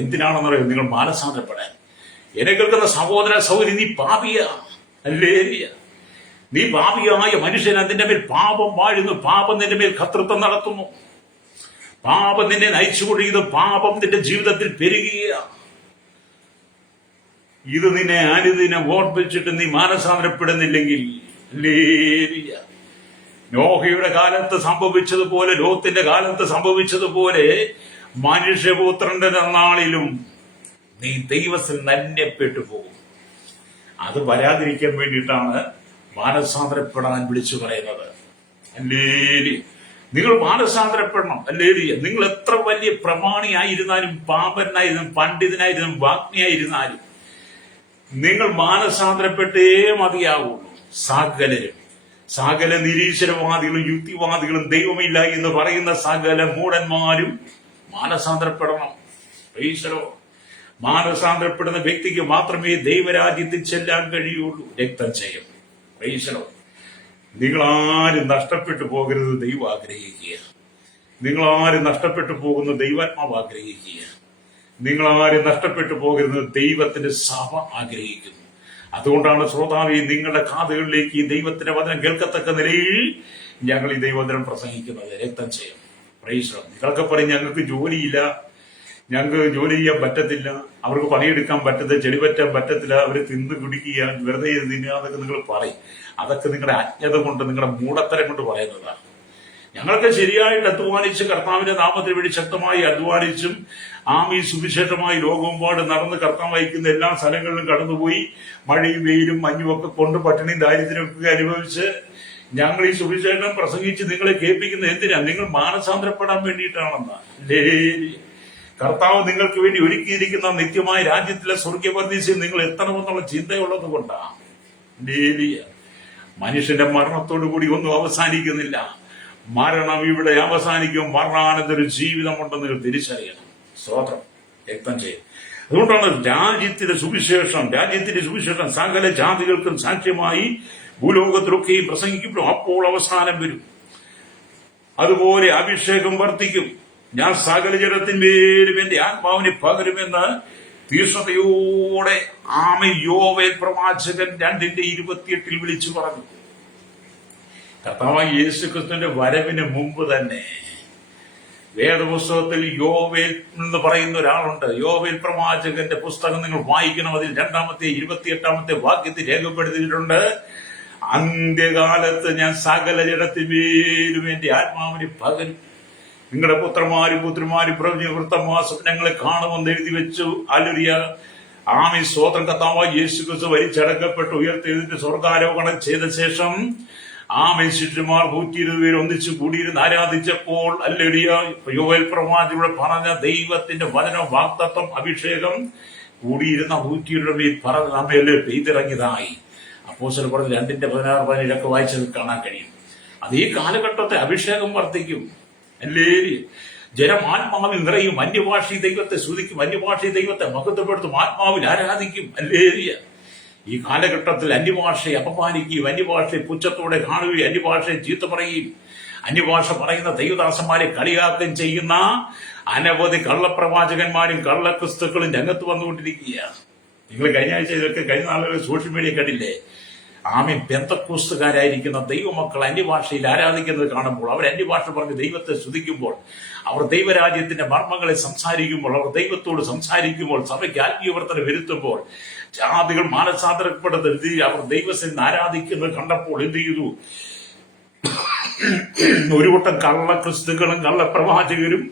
എന്തിനാണെന്നറിയാം? നിങ്ങൾ മാനസാന്തരപ്പെടാൻ. എന്നെ കേൾക്കുന്ന സഹോദര സഹോദരി, നീ പാപിയ അല്ലേ? നീ പാപിയായ മനുഷ്യൻ. അതിന്റെ മേൽ പാപം വാഴുന്നു. പാപം നിന്റെ മേൽ കർത്തൃത്വം നടത്തുന്നു. പാപം നിന്നെ നയിച്ചുകൊണ്ടിരിക്കുന്നു. പാപം നിന്റെ ജീവിതത്തിൽ പെരുകുകയാണ്. ഇത് നിന്നെ അനുദിനം ഓർപ്പിച്ചിട്ട് നീ മാനസാന്തരപ്പെടുന്നില്ലെങ്കിൽ നോഹയുടെ കാലത്ത് സംഭവിച്ചതുപോലെ, ലോത്തിന്റെ കാലത്ത് സംഭവിച്ചതുപോലെ മനുഷ്യപുത്രന്റെ നാളിലും നീ ദൈവത്തിൽ നന്യപ്പെട്ടു പോകും. അത് വരാതിരിക്കാൻ വേണ്ടിയിട്ടാണ് മാനസാന്തരപ്പെടാൻ വിളിച്ചു പറയുന്നത്. അല്ലേലി നിങ്ങൾ മാനസാന്തരപ്പെടണം. അല്ലേലി നിങ്ങൾ എത്ര വലിയ പ്രമാണിയായിരുന്നാലും, പാപനായിരുന്നാലും, പണ്ഡിതനായിരുന്നാലും, വാഗ്മിയായിരുന്നാലും നിങ്ങൾ മാനസാന്തരപ്പെട്ടേ മതിയാവുള്ളൂ. സകല നിരീശ്വരവാദികളും യുക്തിവാദികളും ദൈവമില്ല എന്ന് പറയുന്ന സകല മൂഢന്മാരും മാനസാന്തരപ്പെടണം. ഈശ്വരോ, മാനസാന്തരപ്പെടുന്ന വ്യക്തിക്ക് മാത്രമേ ദൈവരാജ്യത്തിൽ ചെല്ലാൻ കഴിയുള്ളൂ. രക്തം ചെയ്യും. ഈശ്വരോ, നിങ്ങളാരും നഷ്ടപ്പെട്ടു പോകരുത് ദൈവം ആഗ്രഹിക്കുക. നിങ്ങളാരും നഷ്ടപ്പെട്ടു പോകുന്ന ദൈവാത്മാവ് ആഗ്രഹിക്കുക. നിങ്ങളാരും നഷ്ടപ്പെട്ടു പോകരുത് ദൈവത്തിന്റെ സഭ ആഗ്രഹിക്കുന്നു. അതുകൊണ്ടാണ് ശ്രോതാവി നിങ്ങളുടെ കാതുകളിലേക്ക് ഈ ദൈവത്തിന്റെ വചനം കേൾക്കത്തക്ക നിലയിൽ ഞങ്ങൾ ഈ ദൈവവചനം പ്രസംഗിക്കുന്നത്. രക്തം ചെയ്യും. പ്രൈസ്. നിങ്ങളൊക്കെ പറയും ഞങ്ങൾക്ക് ജോലിയില്ല, ഞങ്ങൾക്ക് ജോലി ചെയ്യാൻ പറ്റത്തില്ല, അവർക്ക് പണിയെടുക്കാൻ പറ്റത്തില്ല, ചെടി പറ്റാൻ പറ്റത്തില്ല, അവർ തിന്ന് കുടിക്കുക, വെറുതെ തിന്നുക, അതൊക്കെ നിങ്ങൾ പറയും. അതൊക്കെ നിങ്ങളുടെ അജ്ഞത കൊണ്ട്, നിങ്ങളുടെ മൂടത്തരം കൊണ്ട് പറയുന്നതാണ്. ഞങ്ങൾക്ക് ശരിയായിട്ട് അധ്വാനിച്ച് കർത്താവിന്റെ നാമത്തിന് വേണ്ടി ശക്തമായി അധ്വാനിച്ചും ഈ സുവിശേഷമായി ലോകമെമ്പാട് നടന്ന് കർത്താവ് വഹിക്കുന്ന എല്ലാ സ്ഥലങ്ങളിലും കടന്നുപോയി മഴയും വെയിലും മഞ്ഞും ഒക്കെ കൊണ്ട് പട്ടിണിയും ദാരിദ്ര്യം ഒക്കെ അനുഭവിച്ച് ഞങ്ങൾ ഈ സുവിശേഷം പ്രസംഗിച്ച് നിങ്ങളെ കേൾപ്പിക്കുന്ന എന്തിനാ? നിങ്ങൾ മാനസാന്തരപ്പെടാൻ വേണ്ടിയിട്ടാണെന്നാ. കർത്താവ് നിങ്ങൾക്ക് വേണ്ടി ഒരുക്കിയിരിക്കുന്ന നിത്യമായ രാജ്യത്തിലെ സ്വർഗപരദീസയിൽ നിങ്ങൾ എത്തണമെന്നുള്ള ചിന്തയുള്ളത് കൊണ്ടാണ്. മനുഷ്യന്റെ മരണത്തോടു കൂടി ഒന്നും അവസാനിക്കുന്നില്ല. മരണം ഇവിടെ അവസാനിക്കും. മരണാനന്തര ജീവിതമുണ്ടെന്ന് നിങ്ങൾ തിരിച്ചറിയണം. സ്തോത്രം. രക്തം ചെയ്യും. അതുകൊണ്ടാണ് രാജ്യത്തിന്റെ സുവിശേഷം സകല ജാതികൾക്കും സാക്ഷ്യമായി ഭൂലോകത്തിലൊക്കെയും പ്രസംഗിക്കുമ്പോൾ അപ്പോൾ അവസാനം വരും. അതുപോലെ അഭിഷേകം വർദ്ധിക്കും. ഞാൻ സകല ജനത്തിന്മേലും എന്റെ ആത്മാവിനെ പകരുമെന്ന് തീഷ്ണതയോടെ യോവേൽ പ്രവാചകൻ 2:28 വിളിച്ചു പറഞ്ഞു. കർത്താവായ യേശുക്രിസ്തുവിന്റെ വരവിന് മുമ്പ് തന്നെ വേദപുസ്തകത്തിൽ യോവേൽ എന്ന് പറയുന്ന ഒരാളുണ്ട്. യോവേൽ പ്രവാചകന്റെ പുസ്തകം നിങ്ങൾ വായിക്കണം. അതിൽ 28 വാക്യത്തിൽ രേഖപ്പെടുത്തിയിട്ടുണ്ട്, അന്ത്യകാലത്ത് ഞാൻ സകല ജനത്തിന്മേലും എന്റെ ആത്മാവിനെ പകരും. നിങ്ങളുടെ പുത്രന്മാരും പ്രവൃത്തമാസങ്ങളെ കാണുമെന്ന് എഴുതി വെച്ചു. അലുരിയ സ്തോത്രം. കർത്താവായ യേശുക്രിസ്തു വലിച്ചടക്കപ്പെട്ട് ഉയർത്തെഴുന്നേറ്റ് സ്വർഗാരോഹണം ചെയ്ത ശേഷം ശിഷ്യന്മാർ 120 പേര് ഒന്നിച്ചു കൂടിയിരുന്ന് ആരാധിച്ചപ്പോൾ അല്ലേലിയ യോവേൽ പ്രവാചകനോട് പറഞ്ഞ ദൈവത്തിന്റെ വചനം, വാഗ്ദത്തം, അഭിഷേകം കൂടിയിരുന്ന 120 പേര് പറഞ്ഞ നമ്മയല്ലേ പെയ്തിറങ്ങിയതായി അപ്പോസ്തലർ പറഞ്ഞ 2:16-17 വായിച്ചത് കാണാൻ കഴിയും. അത് ഈ കാലഘട്ടത്തെ അഭിഷേകം വർദ്ധിക്കും. അല്ലേ? ജനം ആത്മാവിൽ നിറയും. അന്യഭാഷി ദൈവത്തെ സ്തുതിക്കും, അന്യഭാഷി ദൈവത്തെ മഹത്വപ്പെടുത്തും, ആത്മാവിൽ ആരാധിക്കും. അല്ലേ? ഈ കാലഘട്ടത്തിൽ അന്യഭാഷയെ അപമാനിക്കുകയും അന്യഭാഷയെ പുച്ഛത്തോടെ കാണുകയും അന്യഭാഷയെ ചീത്ത പറയുകയും അന്യഭാഷ പറയുന്ന ദൈവദാസന്മാരെ കളിയാക്കുകയും ചെയ്യുന്ന അനവധി കള്ളപ്രവാചകന്മാരും കള്ളക്രിസ്തുക്കളും രംഗത്ത് വന്നുകൊണ്ടിരിക്കുകയാണ്. നിങ്ങൾ കഴിഞ്ഞ ആഴ്ച ഇതൊക്കെ കഴിഞ്ഞ നാളുകൾ സോഷ്യൽ മീഡിയ കണ്ടില്ലേ? പെന്തക്കോസ്തുകാരായിരിക്കുന്ന ദൈവമക്കൾ അന്യഭാഷയിൽ ആരാധിക്കുന്നത് കാണുമ്പോൾ, അവർ അന്യഭാഷ പറഞ്ഞ് ദൈവത്തെ സ്തുതിക്കുമ്പോൾ, അവർ ദൈവരാജ്യത്തിന്റെ മർമ്മങ്ങളെ സംസാരിക്കുമ്പോൾ, അവർ ദൈവത്തോട് സംസാരിക്കുമ്പോൾ, സഭയ്ക്ക് ആത്മീയവർത്തനം വരുത്തുമ്പോൾ, ജാതികൾ മാനസാന്തരപ്പെടുന്നത് അവർ ദൈവത്തിൽ ആരാധിക്കുന്നത് കണ്ടപ്പോൾ എന്ത് ചെയ്തു? ഒരു കൂട്ടം കള്ളക്രിസ്തുക്കളും കള്ളപ്രവാചകരും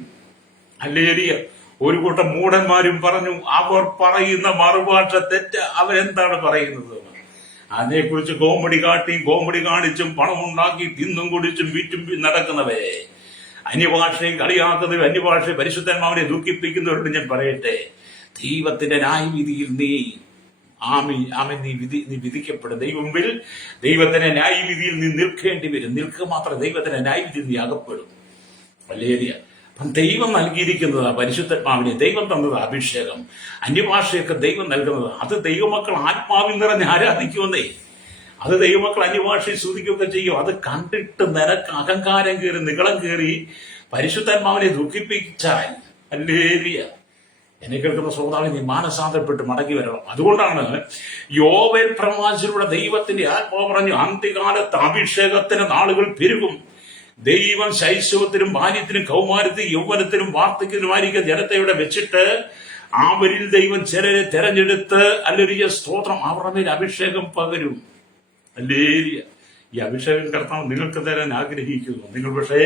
അല്ലേലിയ ഒരു കൂട്ടം മൂഢന്മാരും പറഞ്ഞു, അവർ പറയുന്ന മറുഭാഷ തെറ്റ്. അവരെന്താണ് പറയുന്നത്? അതിനെക്കുറിച്ച് കോമഡി കാണിച്ചും പണമുണ്ടാക്കി തിന്നും കുടിച്ചും വിറ്റും നടക്കുന്നവരെ, അന്യഭാഷയെ കളിയാക്കുന്നവർ, അന്യഭാഷയെ പരിശുദ്ധന്മാരെ ദുഃഖിപ്പിക്കുന്നവരോട് ഞാൻ പറയട്ടെ, ദൈവത്തിന്റെ ന്യായവിധിയിൽ നീ വിധിക്കപ്പെടും. ദൈവമുമ്പിൽ ദൈവത്തിന്റെ ന്യായവിധിയിൽ നീ നിൽക്കേണ്ടി വരും. നിൽക്കുക മാത്രം ദൈവത്തിന്റെ ന്യായവിധിയിൽ നീ അകപ്പെടും. വല്ലേറിയ ദൈവം നൽകിയിരിക്കുന്നത് പരിശുദ്ധാത്മാവിനെ, ദൈവം തന്നത് അഭിഷേകം, അന്യഭാഷയൊക്കെ ദൈവം നൽകുന്നത്. അത് ദൈവമക്കൾ ആത്മാവിൽ നിറഞ്ഞ് ആരാധിക്കുമെന്നേ. അത് ദൈവമക്കൾ അന്യഭാഷയെ സ്തുതിക്കുകയൊക്കെ ചെയ്യും. അത് കണ്ടിട്ട് നിനക്ക് അഹങ്കാരം കയറി നികളം കയറി പരിശുദ്ധാത്മാവിനെ ദുഃഖിപ്പിച്ചാൽ അല്ലേരിയ എന്നെ കേൾക്കുന്ന ശ്രോതാവിനെ നീ മാനസാന്തരപ്പെട്ട് മടങ്ങി വരണം. അതുകൊണ്ടാണ് യോവേൽ പ്രവാചകരുടെ ദൈവത്തിന്റെ ആത്മാവ് പറഞ്ഞു, അന്ത്യകാലത്ത് അഭിഷേകത്തിന് നാളുകൾ പെരുകും. ദൈവം ശൈശവത്തിനും ബാല്യത്തിനും കൗമാരത്തിനും യൗവനത്തിനും വാർദ്ധക്യത്തിനുമായിരിക്കും ജനത്തെ ഇവിടെ വെച്ചിട്ട് അവരിൽ ദൈവം ചിലരെ തെരഞ്ഞെടുത്ത് അല്ലേരിയ സ്തോത്രം അവരുടെ മേൽ അഭിഷേകം പകരും. അല്ലേരിയ ഈ അഭിഷേകം കർത്താവ് നിങ്ങൾക്ക് തരാൻ ആഗ്രഹിക്കുന്നു. നിങ്ങൾ പക്ഷേ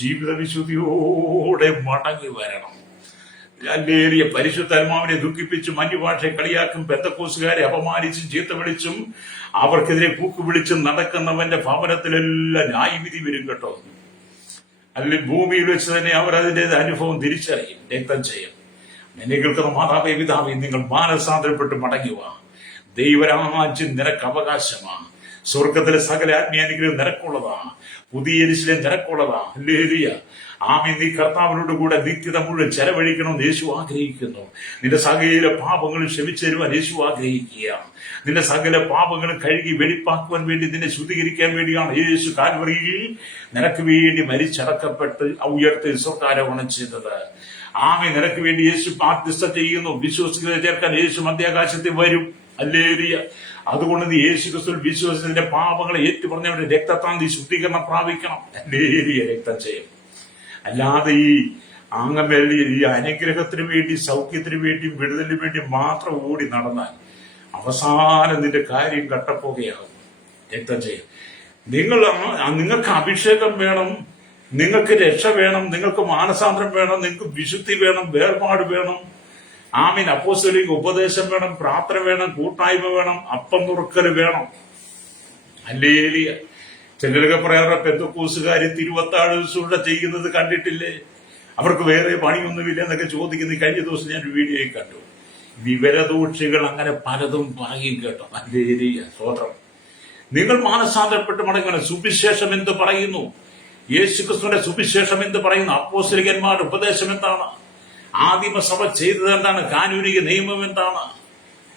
ജീവിത വിശുദ്ധിയോടെ മടങ്ങി വരണം. അല്ലേറിയ പരിശുദ്ധാത്മാവിനെ ദുഃഖിപ്പിച്ചും അന്യഭാഷയെ കളിയാക്കും പെന്തക്കോസുകാരെ അപമാനിച്ചും ചീത്ത വിളിച്ചും അവർക്കെതിരെ കൂക്ക് വിളിച്ചും നടക്കുന്നവന്റെ ഭവനത്തിലെല്ലാം ന്യായവിധി വരും കേട്ടോ. അല്ലെങ്കിൽ ഭൂമിയിൽ വെച്ച് തന്നെ അവർ അതിൻ്റെതായ അനുഭവം തിരിച്ചറിയും. രക്തം ചെയ്യും. എന്നെ കേൾക്കുന്ന മാതാവേ പിതാവേ, നിങ്ങൾ മാനസാന്തരപ്പെട്ട് മടങ്ങുക. ദൈവരാജ്യം നിനക്ക് അവകാശമാണ്. സ്വർഗത്തിലെ സകല ആത്മീയാനുഗ്രഹം നിനക്കുള്ളതാണ്. പുതിയ യെരൂശലേം നിനക്കുള്ളതാ. ഹല്ലേലൂയ. ആമേൻ. നീ കർത്താവിനോട് കൂടെ നിത്യത മുഴുവൻ ചെലവഴിക്കണമെന്ന് യേശു ആഗ്രഹിക്കുന്നു. നിന്റെ സകല പാപങ്ങളും ക്ഷമിച്ചു തരുവാൻ യേശു ആഗ്രഹിക്കുക. നിന്റെ സകല പാപങ്ങളും കഴുകി വെടിപ്പാക്കുവാൻ വേണ്ടി, നിന്നെ ശുദ്ധീകരിക്കാൻ വേണ്ടിയാണ് യേശു കാൽവറിയിൽ നിനക്ക് വേണ്ടി മരിച്ചടക്കപ്പെട്ട് ഉയർത്തി സ്വർഗ്ഗാരോഹണം ചെയ്തത്. ആമേൻ. നിനക്ക് വേണ്ടി യേശു ബാപ്തിസ്തം ചെയ്യുന്നു. വിശ്വസികളെ ചേർക്കാൻ യേശു മധ്യാകാശത്തിൽ വരും. ഹല്ലേലൂയ. അതുകൊണ്ട് നീ യേശു ക്രിസ്തുവിൽ വിശ്വസിച്ചതിന്റെ പാപങ്ങളെ ഏറ്റുപറഞ്ഞവരുടെ രക്തത്താൽ നീ ശുദ്ധീകരണം പ്രാപിക്കണം. ഹല്ലേലൂയ. രക്തം ചെയ്യും. അല്ലാതെ ഈ ആങ്ങമേലി ഈ അനുഗ്രഹത്തിന് വേണ്ടി, സൗഖ്യത്തിന് വേണ്ടിയും വിടുതലിന് വേണ്ടി മാത്രം ഓടി നടന്നാൽ അവസാനം നിന്റെ കാര്യം കട്ടപ്പോകയാകും. രക്തം ചെയ്യും. നിങ്ങൾക്ക് അഭിഷേകം വേണം, നിങ്ങൾക്ക് രക്ഷ വേണം, നിങ്ങൾക്ക് മാനസാന്തരം വേണം, നിങ്ങൾക്ക് വിശുദ്ധി വേണം, വേർപാട് വേണം. ആമീൻ. അപ്പോസ്തലിക ഉപദേശം വേണം, പ്രാർത്ഥന വേണം, കൂട്ടായ്മ വേണം, അപ്പം നുറുക്കൽ വേണം. ഹല്ലേലൂയ. ചിലരൊക്കെ പറയാറ് പെന്തക്കോസ്തുകാര് തിരുവത്താഴ് ശുശ്രൂഷ ചെയ്യുന്നത് കണ്ടിട്ടില്ലേ, അവർക്ക് വേറെ പണിയൊന്നുമില്ല എന്നൊക്കെ ചോദിക്കുന്നത് കഴിഞ്ഞ ദിവസം ഞാൻ ഒരു വീഡിയോയിൽ കണ്ടു. വിവരദോഷികൾ അങ്ങനെ പലതും പറയും കേട്ടോ. ഹല്ലേലൂയ. സ്തോത്രം. നിങ്ങൾ മാനസാന്തരപ്പെട്ട് മടങ്ങണം. സുവിശേഷം എന്ത് പറയുന്നു? യേശുക്രിസ്തുവിന്റെ സുവിശേഷം എന്ത് പറയുന്നു? അപ്പോസ്തലികന്മാരുടെ ഉപദേശം എന്താണ്? ആദിമസഭ ചെയ്തത് എന്താണ്? കാനൂനിക നിയമം എന്താണ്?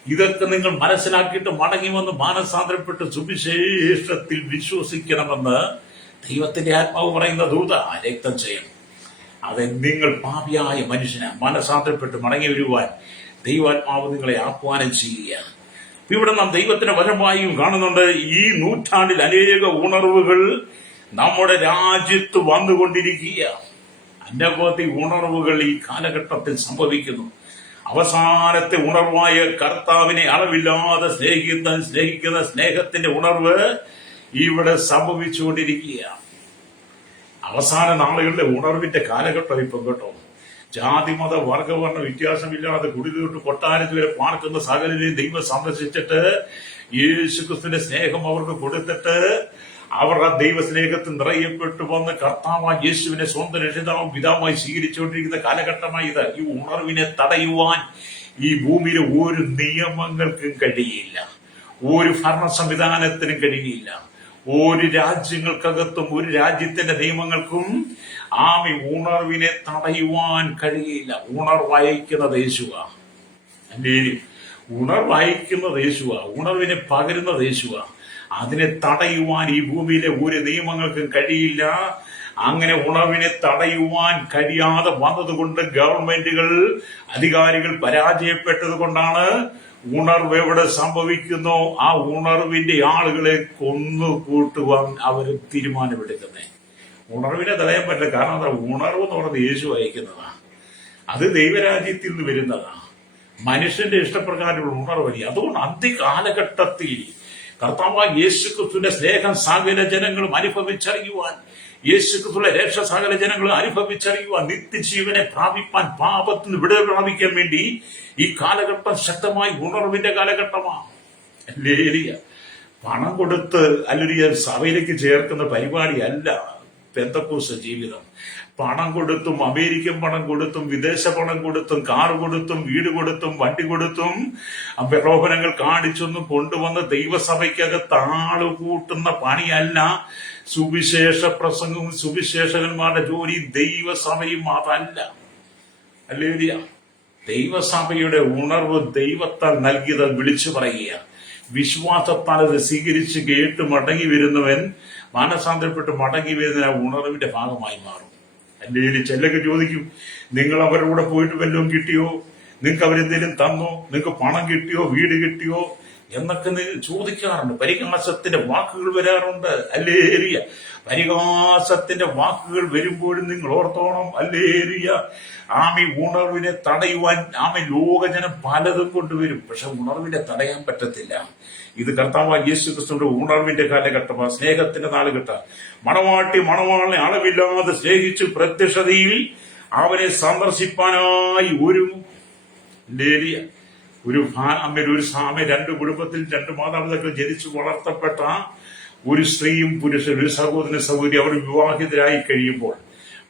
ഇതൊക്കെ നിങ്ങൾ മനസ്സിലാക്കിയിട്ട് മടങ്ങി വന്ന് മാനസാന്തരപ്പെട്ട് സുവിശേഷത്തിൽ വിശ്വസിക്കണമെന്ന് ദൈവത്തിന്റെ ആത്മാവ് പറയുന്ന ദൂത. രക്തം ചെയ്യണം. അത് നിങ്ങൾ പാപിയായ മനുഷ്യന് മനസാന്തരപ്പെട്ട് മടങ്ങി വരുവാൻ ദൈവാത്മാവ് നിങ്ങളെ ആഹ്വാനം ചെയ്യുക. ഇവിടെ നാം ദൈവത്തിന്റെ വരമായും കാണുന്നുണ്ട്. ഈ നൂറ്റാണ്ടിൽ അനേക ഉണർവുകൾ നമ്മുടെ രാജ്യത്ത് വന്നുകൊണ്ടിരിക്കുക. അനവധി ഉണർവുകൾ ഈ കാലഘട്ടത്തിൽ സംഭവിക്കുന്നു. അവസാനത്തെ ഉണർവായ കർത്താവിനെ അളവില്ലാതെ സ്നേഹിക്കുന്ന സ്നേഹത്തിന്റെ ഉണർവ് ഇവിടെ സംഭവിച്ചുകൊണ്ടിരിക്കുക. അവസാന നാളുകളിലെ ഉണർവിന്റെ കാലഘട്ടം ഇപ്പം കേട്ടോ. ജാതി മത വർഗവർണ്ണ വ്യത്യാസമില്ലാതെ കുടിലോട്ട് കൊട്ടാരത്തിൽ വരെ പാർക്കുന്ന സകലരെയും ദൈവം സന്ദർശിച്ചിട്ട് യേശുക്രിസ്തുവിന്റെ സ്നേഹം അവർക്ക് കൊടുത്തിട്ട് അവർ ആ ദൈവസ്നേഹത്തിൽ നിറയപ്പെട്ടു വന്ന് കർത്താവായ യേശുവിനെ സ്വന്തം രക്ഷിതാവും പിതാവുമായി സ്വീകരിച്ചുകൊണ്ടിരിക്കുന്ന കാലഘട്ടമായി ഇത്. ഈ ഉണർവിനെ തടയുവാൻ ഈ ഭൂമിയിലെ ഒരു നിയമങ്ങൾക്കും കഴിയില്ല, ഒരു ഭരണ സംവിധാനത്തിനും കഴിയില്ല, ഒരു രാജ്യങ്ങൾക്കകത്തും ഒരു രാജ്യത്തിന്റെ നിയമങ്ങൾക്കും ആമി ഉണർവിനെ തടയുവാൻ കഴിയില്ല. ഉണർവയക്കുന്നത് യേശുവാ. ഉണർവയക്കുന്നത് യേശുവാ. ഉണർവിനെ പകരുന്നത് യേശുവാ. അതിനെ തടയുവാൻ ഈ ഭൂമിയിലെ ഒരു നിയമങ്ങൾക്കും കഴിയില്ല. അങ്ങനെ ഉണർവിനെ തടയുവാൻ കഴിയാതെ വന്നതുകൊണ്ട് ഗവൺമെന്റുകൾ, അധികാരികൾ പരാജയപ്പെട്ടത് കൊണ്ടാണ് ഉണർവ് എവിടെ സംഭവിക്കുന്നു ആ ഉണർവിന്റെ ആളുകളെ കൊന്നുകൂട്ടുവാൻ അവർ തീരുമാനമെടുക്കുന്നത്. ഉണർവിനെ തടയാൻ പറ്റില്ല. കാരണം എന്താ? ഉണർവ് എന്ന് പറയുന്നത് യേശു അയക്കുന്നതാണ്. അത് ദൈവരാജ്യത്തിൽ നിന്ന് വരുന്നതാണ്. മനുഷ്യന്റെ ഇഷ്ടപ്രകാരമുള്ള ഉണർവല്ല. അതുകൊണ്ട് അന്ത്യകാലഘട്ടത്തിൽ കർത്താവായ യേശുക്രിസ്തുവിന്റെ സ്നേഹം സകല ജനങ്ങളും അനുഭവിച്ചറിയുവാൻ, യേശുക്രിസ്തുവിന്റെ രക്ഷ സകല ജനങ്ങളും അനുഭവിച്ചറിയുവാൻ, നിത്യജീവനെ പ്രാപിപ്പാൻ, പാപത്തിൽ നിന്ന് വിടുതൽ പ്രാപിക്കാൻ വേണ്ടി ഈ കാലഘട്ടം ശക്തമായി ഉണർവിന്റെ കാലഘട്ടമാണ്. ഹല്ലേലൂയ. പണം കൊടുത്ത് അല്ലെങ്കിൽ സഭയിലേക്ക് ചേർക്കുന്ന പരിപാടിയല്ല പെന്തക്കോസ്ത് ജീവിതം. പണം കൊടുത്തും, അമേരിക്കൻ പണം കൊടുത്തും, വിദേശ പണം കൊടുത്തും, കാറ് കൊടുത്തും, വീട് കൊടുത്തും, വണ്ടി കൊടുത്തും, പ്രലോഭനങ്ങൾ കാണിച്ചൊന്നും കൊണ്ടുവന്ന് ദൈവസഭയ്ക്കകത്ത് ആള് കൂട്ടുന്ന പണിയല്ല സുവിശേഷ പ്രസംഗവും സുവിശേഷകന്മാരുടെ ജോലി. ദൈവസഭയും അതല്ല. ഹല്ലേലൂയ. ദൈവസഭയുടെ ഉണർവ് ദൈവത്താൽ നൽകിയത് വിളിച്ചു പറയുക. വിശ്വാസത്താൽ അത് സ്വീകരിച്ച് കേട്ട് മടങ്ങി വരുന്നവൻ മാനസാന്തരപ്പെട്ട് മടങ്ങി വരുന്ന ഉണർവിന്റെ ഭാഗമായി മാറും. അല്ലെങ്കിൽ ചിലക്ക് ചോദിക്കും, നിങ്ങൾ അവരുടെ കൂടെ പോയിട്ട് വല്ലതും കിട്ടിയോ, നിങ്ങൾക്ക് അവരെന്തെങ്കിലും തന്നോ, നിങ്ങൾക്ക് പണം കിട്ടിയോ, വീട് കിട്ടിയോ എന്നൊക്കെ ചോദിക്കാറുണ്ട്. പരിഹാസത്തിന്റെ വാക്കുകൾ വരാറുണ്ട്. ഹല്ലേലൂയ. പരിഹാസത്തിന്റെ വാക്കുകൾ വരുമ്പോഴും നിങ്ങൾ ഓർത്തോണം. ഹല്ലേലൂയ. ആമി ഉണർവിനെ തടയുവാൻ ആമി ലോകജനം പലതും കൊണ്ടുവരും. പക്ഷെ ഉണർവിനെ തടയാൻ പറ്റത്തില്ല. ഇത് കർത്താവായ യേശുക്രിസ്തുവിന്റെ ഉണർവിന്റെ കാലഘട്ടമാണ്. സ്നേഹത്തിന്റെ നാളുഘട്ടം. മണവാട്ടി മണവാളിനെ അളവില്ലാതെ സ്നേഹിച്ച് പ്രത്യക്ഷതയിൽ അവനെ സന്ദർശിപ്പാനായി ഒരുങ്ങും. ഒരു സാമ രണ്ട് കുടുംബത്തിൽ രണ്ട് മാതാപിതാക്കൾ ജനിച്ചു വളർത്തപ്പെട്ട ഒരു സ്ത്രീയും പുരുഷനും, ഒരു സഹോദരൻ സഹോദരി, അവർ വിവാഹിതരായി കഴിയുമ്പോൾ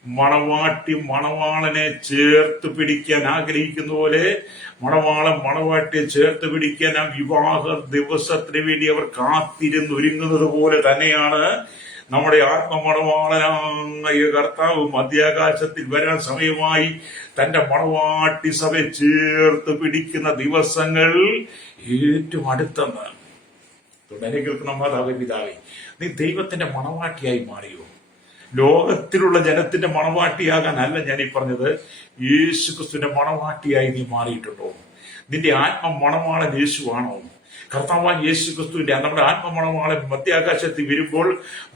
മണവാട്ടി മണവാളനെ ചേർത്ത് പിടിക്കാൻ ആഗ്രഹിക്കുന്ന പോലെ മണവാളൻ മണവാട്ടിയെ ചേർത്ത് പിടിക്കാൻ ആ വിവാഹ ദിവസത്തിന് വേണ്ടി അവർ കാത്തിരുന്നൊരുങ്ങുന്നത് പോലെ തന്നെയാണ് നമ്മുടെ ആത്മമണവാളനായ കർത്താവ് മധ്യാകാശത്തിൽ വരാൻ സമയമായി തന്റെ മണവാട്ടി സഭയെ ചേർത്ത് പിടിക്കുന്ന ദിവസങ്ങൾ ഏറ്റവും അടുത്തെന്ന്. തുടരെ കേൾക്കുന്ന മാതാവേ, പിതാവേ, നീ ദൈവത്തിന്റെ മണവാട്ടിയായി മാറിയോ? ലോകത്തിലുള്ള ജനത്തിന്റെ മണവാട്ടിയാകാനല്ല ഞാൻ ഈ പറഞ്ഞത്, യേശു ക്രിസ്തുവിന്റെ മണവാട്ടിയായി നീ മാറിയിട്ടുണ്ടോ? നിന്റെ ആത്മ മണവാളൻ യേശുവാണോ? കർത്താവാൻ യേശു ക്രിസ്തുവിന്റെ നമ്മുടെ ആത്മമണവാളൻ മധ്യാകാശത്തിൽ വരുമ്പോൾ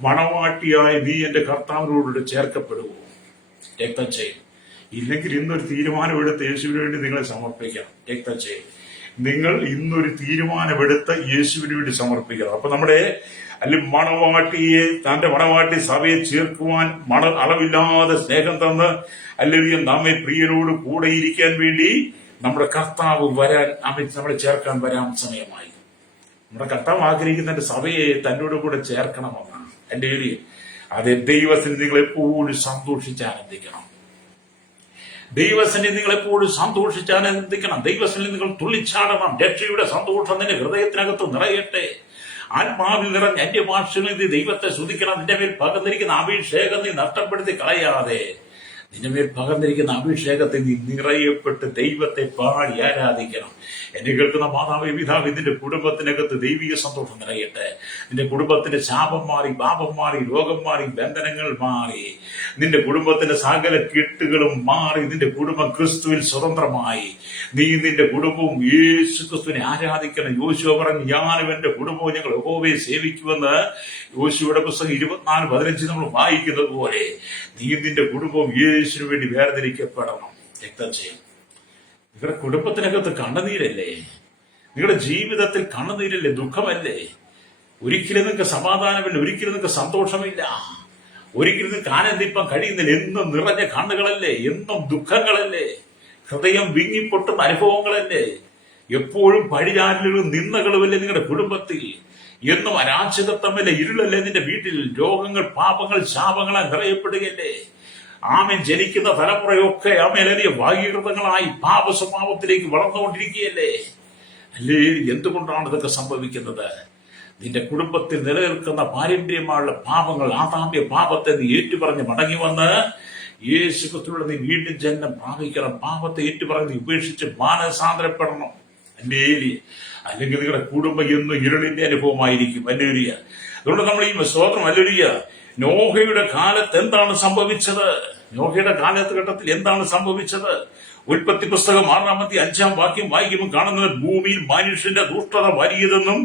മണവാട്ടിയായി നീ എന്റെ കർത്താവിനോട് ചേർക്കപ്പെടുവോ? രക്തം ചെയ്യും. ഇല്ലെങ്കിൽ ഇന്നൊരു തീരുമാനമെടുത്ത് യേശുവിന് വേണ്ടി നിങ്ങളെ സമർപ്പിക്കണം. രക്തം ചെയ്യും. നിങ്ങൾ ഇന്നൊരു തീരുമാനമെടുത്ത് യേശുവിന് വേണ്ടി സമർപ്പിക്കണം. അപ്പൊ നമ്മുടെ അല്ലെങ്കിൽ മണവാട്ടിയെ, തന്റെ മണവാട്ടി സഭയെ ചേർക്കുവാൻ അളവില്ലാതെ സ്നേഹം തന്ന് അല്ലെങ്കിൽ നമ്മെ പ്രിയനോട് കൂടെ ഇരിക്കാൻ വേണ്ടി നമ്മുടെ കർത്താവ് വരാൻ, നമ്മളെ ചേർക്കാൻ വരാൻ സമയമായി. നമ്മുടെ കർത്താവ് ആഗ്രഹിക്കുന്ന സഭയെ തന്നോട് കൂടെ ചേർക്കണമെന്നാണ് എന്റെ ഏരിയ. അതെ, ദൈവത്തിന് നിങ്ങൾ എപ്പോഴും സന്തോഷിച്ചാനന്ദിക്കണം. ദൈവസന്നിധി നിങ്ങൾ എപ്പോഴും സന്തോഷിച്ചാനന്ദിക്കണം. ദൈവസന്നിധി നിങ്ങൾ തുള്ളിച്ചാടണം. രക്ഷയുടെ സന്തോഷം നിന്റെ ഹൃദയത്തിനകത്ത് നിറയട്ടെ. ആത്മാവിൽ നിറഞ്ഞ അന്യഭാഷകളിൽ നീ ദൈവത്തെ സ്തുതിക്കണം. നിന്റെ മേൽ പകർന്നിരിക്കുന്ന അഭിഷേകം നീ നഷ്ടപ്പെടുത്തി കളയാതെ നിന്റെ മേൽ പകർന്നിരിക്കുന്ന അഭിഷേകത്തെ നീ നിറയപ്പെട്ട് ദൈവത്തെ പാടി ആരാധിക്കണം. എന്നെ കേൾക്കുന്ന മാതാവേ, പിതാവേ, നിന്റെ കുടുംബത്തിനകത്ത് ദൈവിക സന്തോഷം നിറയട്ടെ. നിന്റെ കുടുംബത്തിന്റെ ശാപം മാറി, പാപം മാറി, രോഗം മാറി, ബന്ധനങ്ങൾ മാറി, നിന്റെ കുടുംബത്തിന്റെ സകല കെട്ടുകളും മാറി, നിന്റെ കുടുംബം ക്രിസ്തുവിൽ സ്വതന്ത്രമായി നീ നിന്റെ കുടുംബവും യേശു ക്രിസ്തുവിനെ ആരാധിക്കണം. യോശുവ പറഞ്ഞു, ഞാനും എന്റെ കുടുംബവും ഞങ്ങൾ യഹോവയെ സേവിക്കുമെന്ന്. യോശുവയുടെ പുസ്തകം 24:15 നമ്മൾ വായിക്കുന്നത് പോലെ നീ നിന്റെ കുടുംബവും യേശുവിന് വേണ്ടി വേർതിരിക്കപ്പെടണം. രക്തം ചെയ്യും. നിങ്ങളുടെ കുടുംബത്തിനകത്ത് കണ്ണുനീരല്ലേ? നിങ്ങളുടെ ജീവിതത്തിൽ കണ്ണുനീരല്ലേ? ദുഃഖമല്ലേ? ഒരിക്കലും നിങ്ങൾക്ക് സമാധാനമില്ല, ഒരിക്കലും നിങ്ങൾക്ക് സന്തോഷമില്ല, ഒരിക്കലും നിങ്ങൾക്ക് ആനന്ദിപ്പം കഴിയുന്നില്ല. എന്നും നിറഞ്ഞ കണ്ണുകളല്ലേ? എന്നും ദുഃഖങ്ങളല്ലേ? ഹൃദയം വിങ്ങിപ്പൊട്ടുന്ന അനുഭവങ്ങളല്ലേ? എപ്പോഴും പഴിചാരലുകളും നിന്ദകളുമല്ലേ നിങ്ങളുടെ കുടുംബത്തിൽ? എന്നും അരാജകത്വമല്ലേ? ഇരുളല്ലേ നിന്റെ വീട്ടിൽ? രോഗങ്ങൾ, പാപങ്ങൾ, ശാപങ്ങളാൽ നിറയപ്പെടുകയല്ലേ? ആമേൻ. ജനിക്കുന്ന തലമുറയൊക്കെ ആമേലിയ ഭാഗ്യകൃതങ്ങളായി പാപ സ്വഭാവത്തിലേക്ക് വളർന്നുകൊണ്ടിരിക്കുകയല്ലേ? അല്ലേ? എന്തുകൊണ്ടാണ് ഇതൊക്കെ സംഭവിക്കുന്നത്? നിന്റെ കുടുംബത്തിൽ നിലനിൽക്കുന്ന പാരമ്പര്യമായുള്ള പാപങ്ങൾ, ആദാമ്യ പാപത്തെ നീ ഏറ്റുപറഞ്ഞ് മടങ്ങി വന്ന് യേശു ക്രിസ്തുവിലൂടെ നീ വീണ്ടും ജന്മം പ്രാപിക്കണം. പാപത്തെ ഏറ്റുപറഞ്ഞ് നീ ഉപേക്ഷിച്ച് മാനസാന്തരപ്പെടണം. അല്ലേ? അല്ലെങ്കിൽ നിങ്ങളുടെ കുടുംബം എന്നും ഇരുളിന്റെ അനുഭവമായിരിക്കും. അല്ലേരിയ. അതുകൊണ്ട് നമ്മൾ ഈ സ്തോത്രം അല്ലേരിയ. നോഹയുടെ കാലത്ത് എന്താണ് സംഭവിച്ചത്? നോഹയുടെ കാലഘട്ടത്തിൽ എന്താണ് സംഭവിച്ചത്? ഉൽപ്പത്തി പുസ്തകം 6-5 വാക്യം വായിക്കുമ്പോൾ കാണുന്നത്, ഭൂമിയിൽ മനുഷ്യന്റെ ദുഷ്ടത വലിയതെന്നും